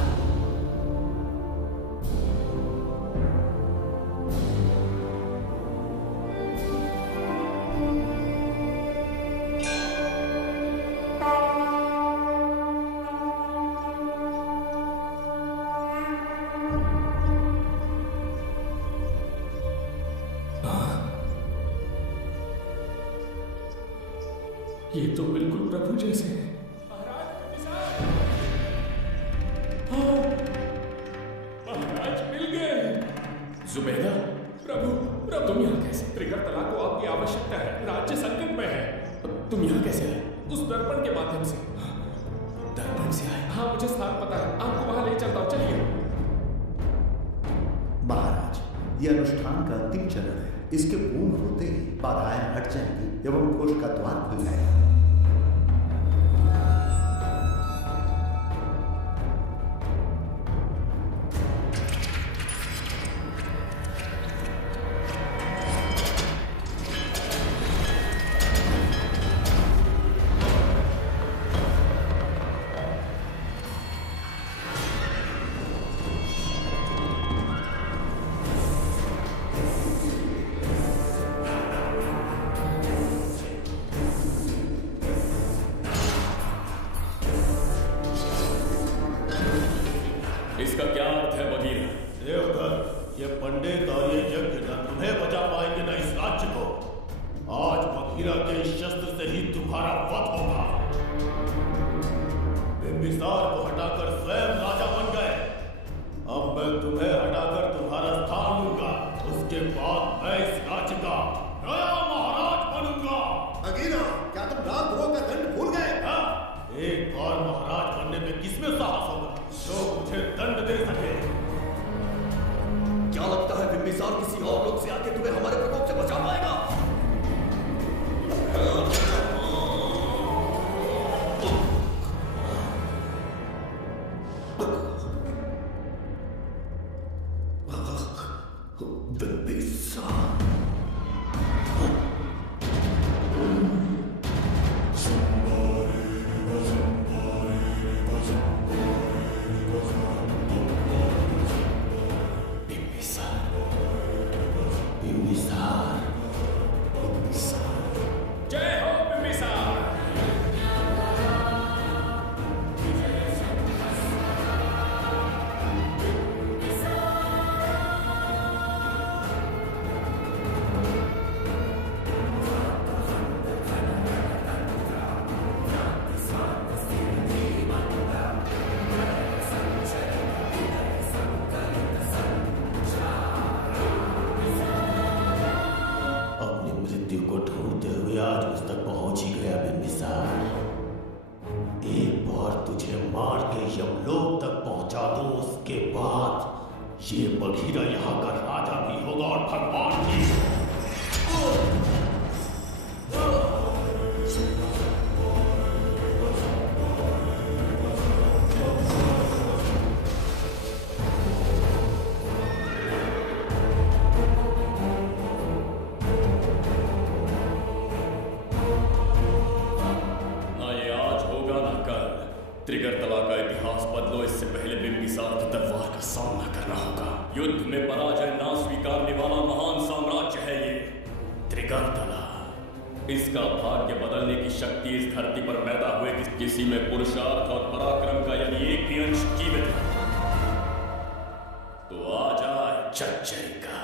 ये तो बिल्कुल प्रभु जैसे है। महाराज मिल गए। जुबैदा, प्रभु तुम यहाँ कैसे? त्रिगर्तला को आपकी आवश्यकता है, राज्य संकट में है। तुम यहाँ कैसे आए? उस दर्पण के माध्यम से। दर्पण से आए? हाँ, मुझे स्थान पता है, आपको वहां ले चलता हूँ, चलिए। महाराज, यह अनुष्ठान का अंतिम चरण है। इसके पूर्ण होते ही बाधाएं हट जाएंगी एवं कोष का द्वार खुल जाएगा। इसका क्या अर्थ है बगीरा? देवधर, ये पंडित और ये यज्ञ न तुम्हें बचा पाएंगे न इस राज्य को। आज बगीरा के इस शस्त्र से ही तुम्हारा वध होगा। बिंबिसार को हटाकर स्वयं राजा बन गए, अब मैं तुम्हें हटाकर तुम्हारा स्थान लूंगा। उसके बाद मैं इस राज्य का नया महाराज बनूंगा। बगीरा, क्या तुम राजद्रोह का दंड भूल गए? एक और महाराज बनने में किसमें साहस होगा जो मुझे दंड दे सके? क्या लगता है बिंबिसार किसी और लोग से आके तुम्हें हमारे प्रकोप से बचा पाएगा? जय हो बिंबिसार। अपनी मृत्यु को ढूंढते हुए आज उस तक पहुंच ही गया बिंबिसार। एक बार तुझे मार के यमलोक तक पहुंचा दूं, उसके बाद ये बघीरा यहाँ का राजा भी होगा और भगवान भी। त्रिगर्तला का इतिहास बदलो, इससे पहले बिंबिसार की तलवार का सामना करना होगा। युद्ध में पराजय ना स्वीकारने वाला महान साम्राज्य है ये त्रिगर्तला। इसका भाग्य बदलने की शक्ति इस धरती पर पैदा हुए किसी में पुरुषार्थ और पराक्रम का यदि एक भी अंश जीवित है तो आ जाए, चच्चरी का।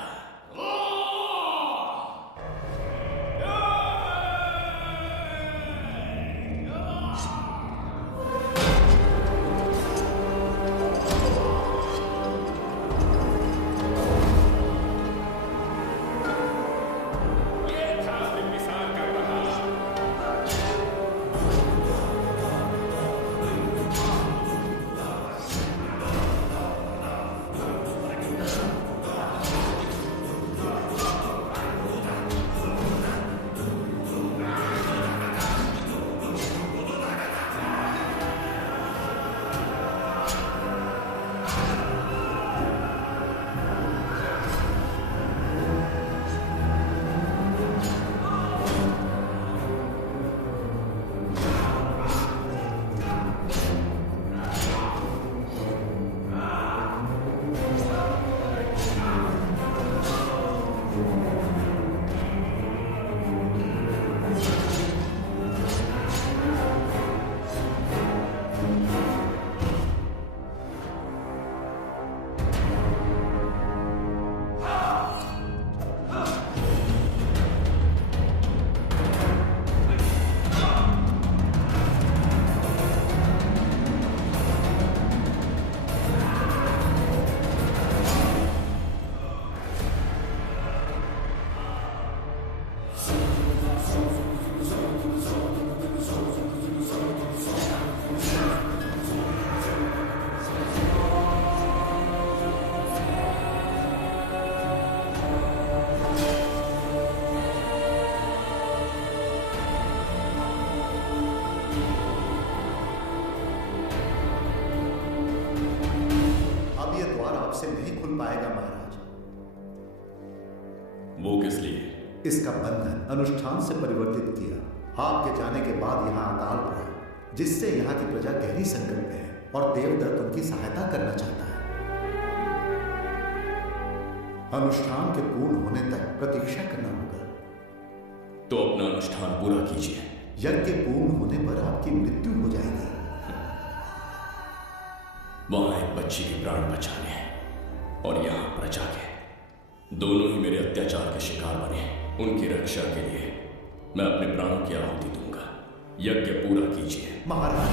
से नहीं खुल पाएगा महाराज। वो किस लिए? इसका बंधन अनुष्ठान से परिवर्तित किया। आपके जाने के बाद यहाँ अकाल पड़ा, जिससे यहाँ की प्रजा गहरी संकट में है और देवदत्त उनकी सहायता करना चाहता है। अनुष्ठान के पूर्ण होने तक प्रतीक्षा करना होगा। तो अपना अनुष्ठान पूरा कीजिए। यज्ञ पूर्ण होने पर आपकी मृत्यु हो जाएगी। वहां एक बच्ची के प्राण बचाने हैं और यहां प्रजा के, दोनों ही मेरे अत्याचार के शिकार बने। उनकी रक्षा के लिए मैं अपने प्राणों की आहुति दूंगा। यज्ञ पूरा कीजिए महाराज।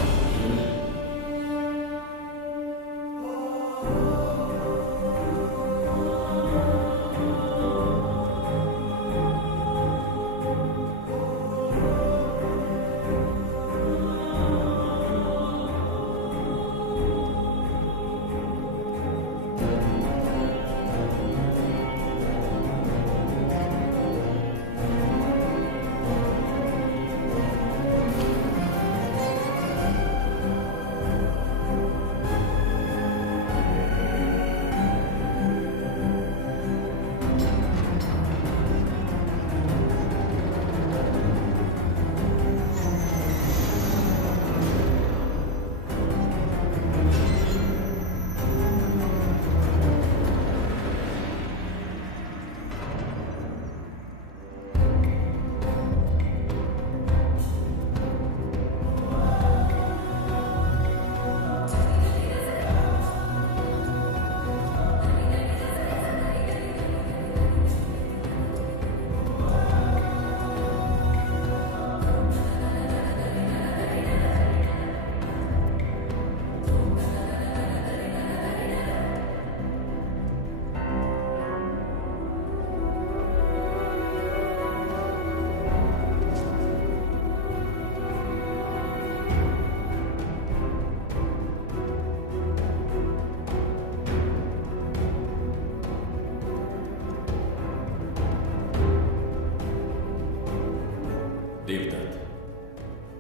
देवदत्त,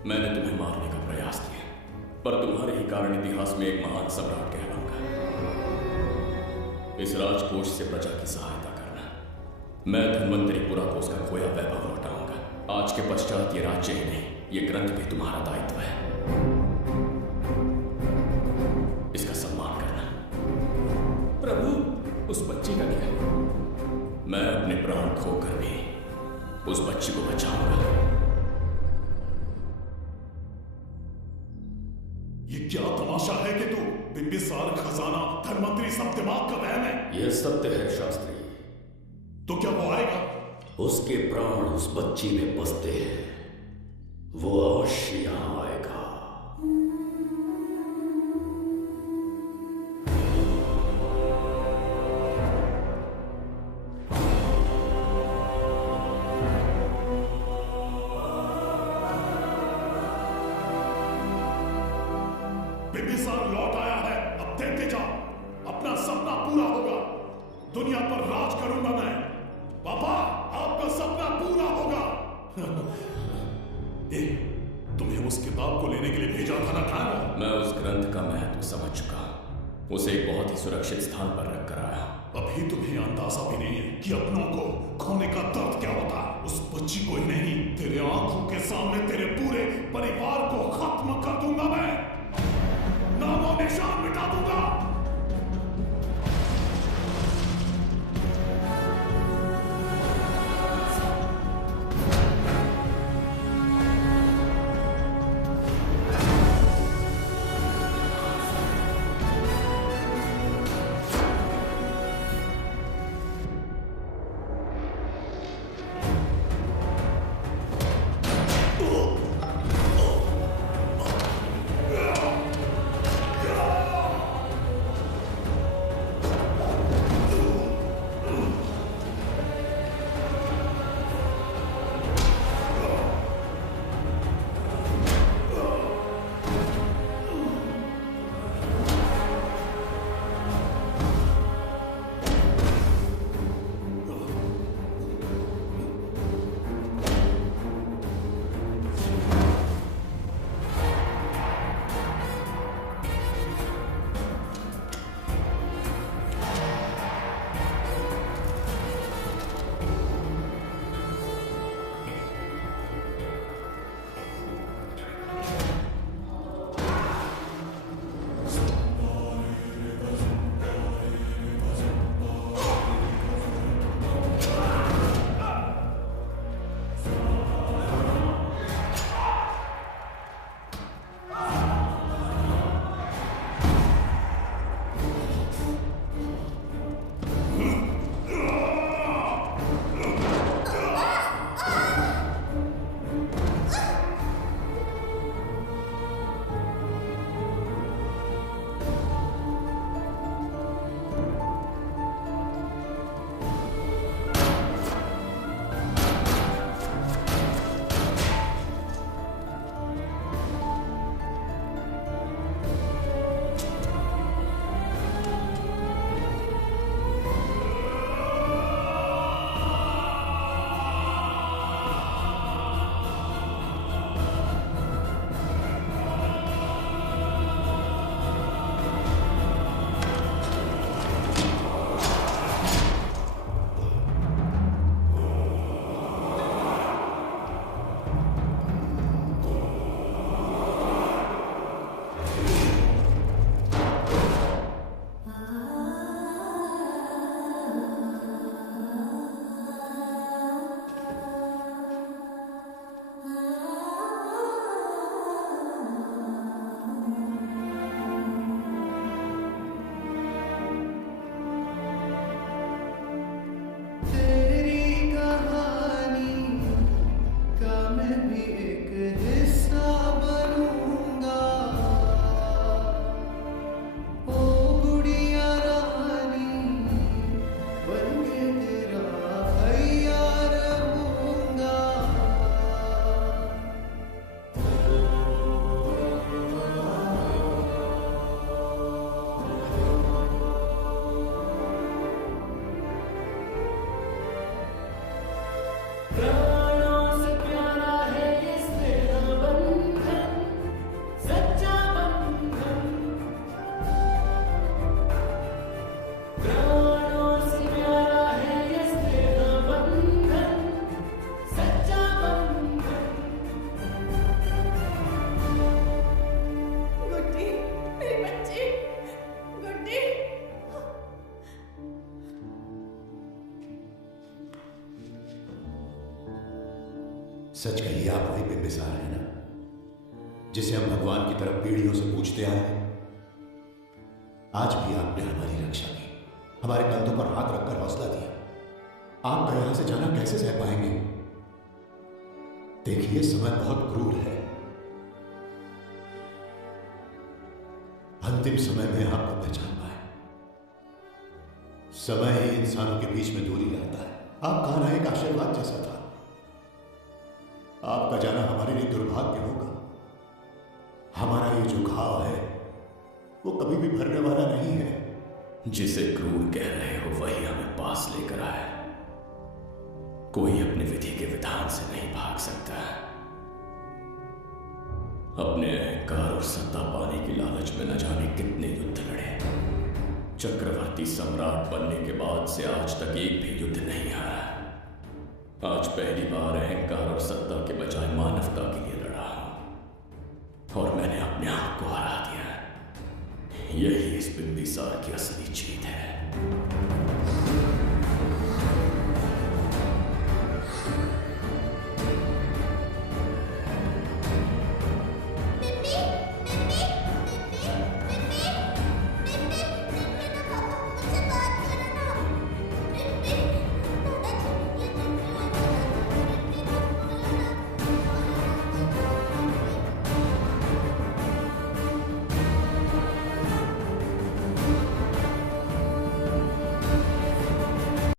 मैंने तुम्हें मारने का प्रयास किया, पर तुम्हारे ही कारण इतिहास में एक महान सम्राट कहलाऊंगा। इस राजकोष से प्रजा की सहायता करना। मैं धन्वंतरीपुरा को उसका खोया वैभव लौटाऊंगा। आज के पश्चात ये राज्य ही नहीं, ये ग्रंथ भी तुम्हारा दायित्व है। इसका सम्मान करना। प्रभु, उस बच्ची का क्या? मैं अपने प्राण खोकर भी उस बच्ची को बचाऊंगा। ये क्या तमाशा है कि तू बिंबिसार खजाना धनवंतरी सब दिमाग का वहम है। यह सत्य है शास्त्री। तो क्या वो आएगा? उसके प्राण उस बच्ची में बसते हैं, वो अवश्य यहां आएगा। बिंबिसार लौट आया है, अब देखते जाओ, अपना सपना पूरा होगा। दुनिया पर राज करूंगा मैं। पापा, आपका सपना पूरा होगा। ए, तुम्हें उस किताब को लेने के लिए भेजा था ना ड्राइवर? मैं उस ग्रंथ का महत्व समझ चुका, उसे एक बहुत ही सुरक्षित स्थान पर रख कर आया। अभी तुम्हें अंदाजा भी नहीं है कि अपनों को खोने का दर्द क्या होता है। उस बच्ची को ही नहीं, तेरे आंखों के सामने तेरे पूरे परिवार को खत्म कर दूंगा मैं, नामो निशान मिटा दूंगा। सच कहिए, आप वही बिंबिसार है ना, जिसे हम भगवान की तरफ पीढ़ियों से पूछते आए हैं? आज भी आपने हमारी रक्षा की, हमारे कंधों पर हाथ रखकर हौसला दिया। आपका यहां से जाना कैसे सह पाएंगे? देखिए, समय बहुत क्रूर है। अंतिम समय में आपको पहचान पाए। समय ही इंसानों के बीच में दूरी लाता है। आपका आना एक आशीर्वाद जैसा था। आपका जाना हमारे लिए दुर्भाग्य होगा। हमारा ये जो घाव है वो कभी भी भरने वाला नहीं है। जिसे क्रूर कह रहे हो वही हमें पास लेकर आए। कोई अपनी विधि के विधान से नहीं भाग सकता। अपने अहंकार और सत्ता पाने की लालच में न जाने कितने युद्ध लड़े। चक्रवर्ती सम्राट बनने के बाद से आज तक एक भी युद्ध नहीं हारा। आज पहली बार अहंकार और सत्ता के बजाय मानवता के लिए लड़ा हूं और मैंने अपने आप को हरा दिया। यही इस बिंबिसार की असली जीत है।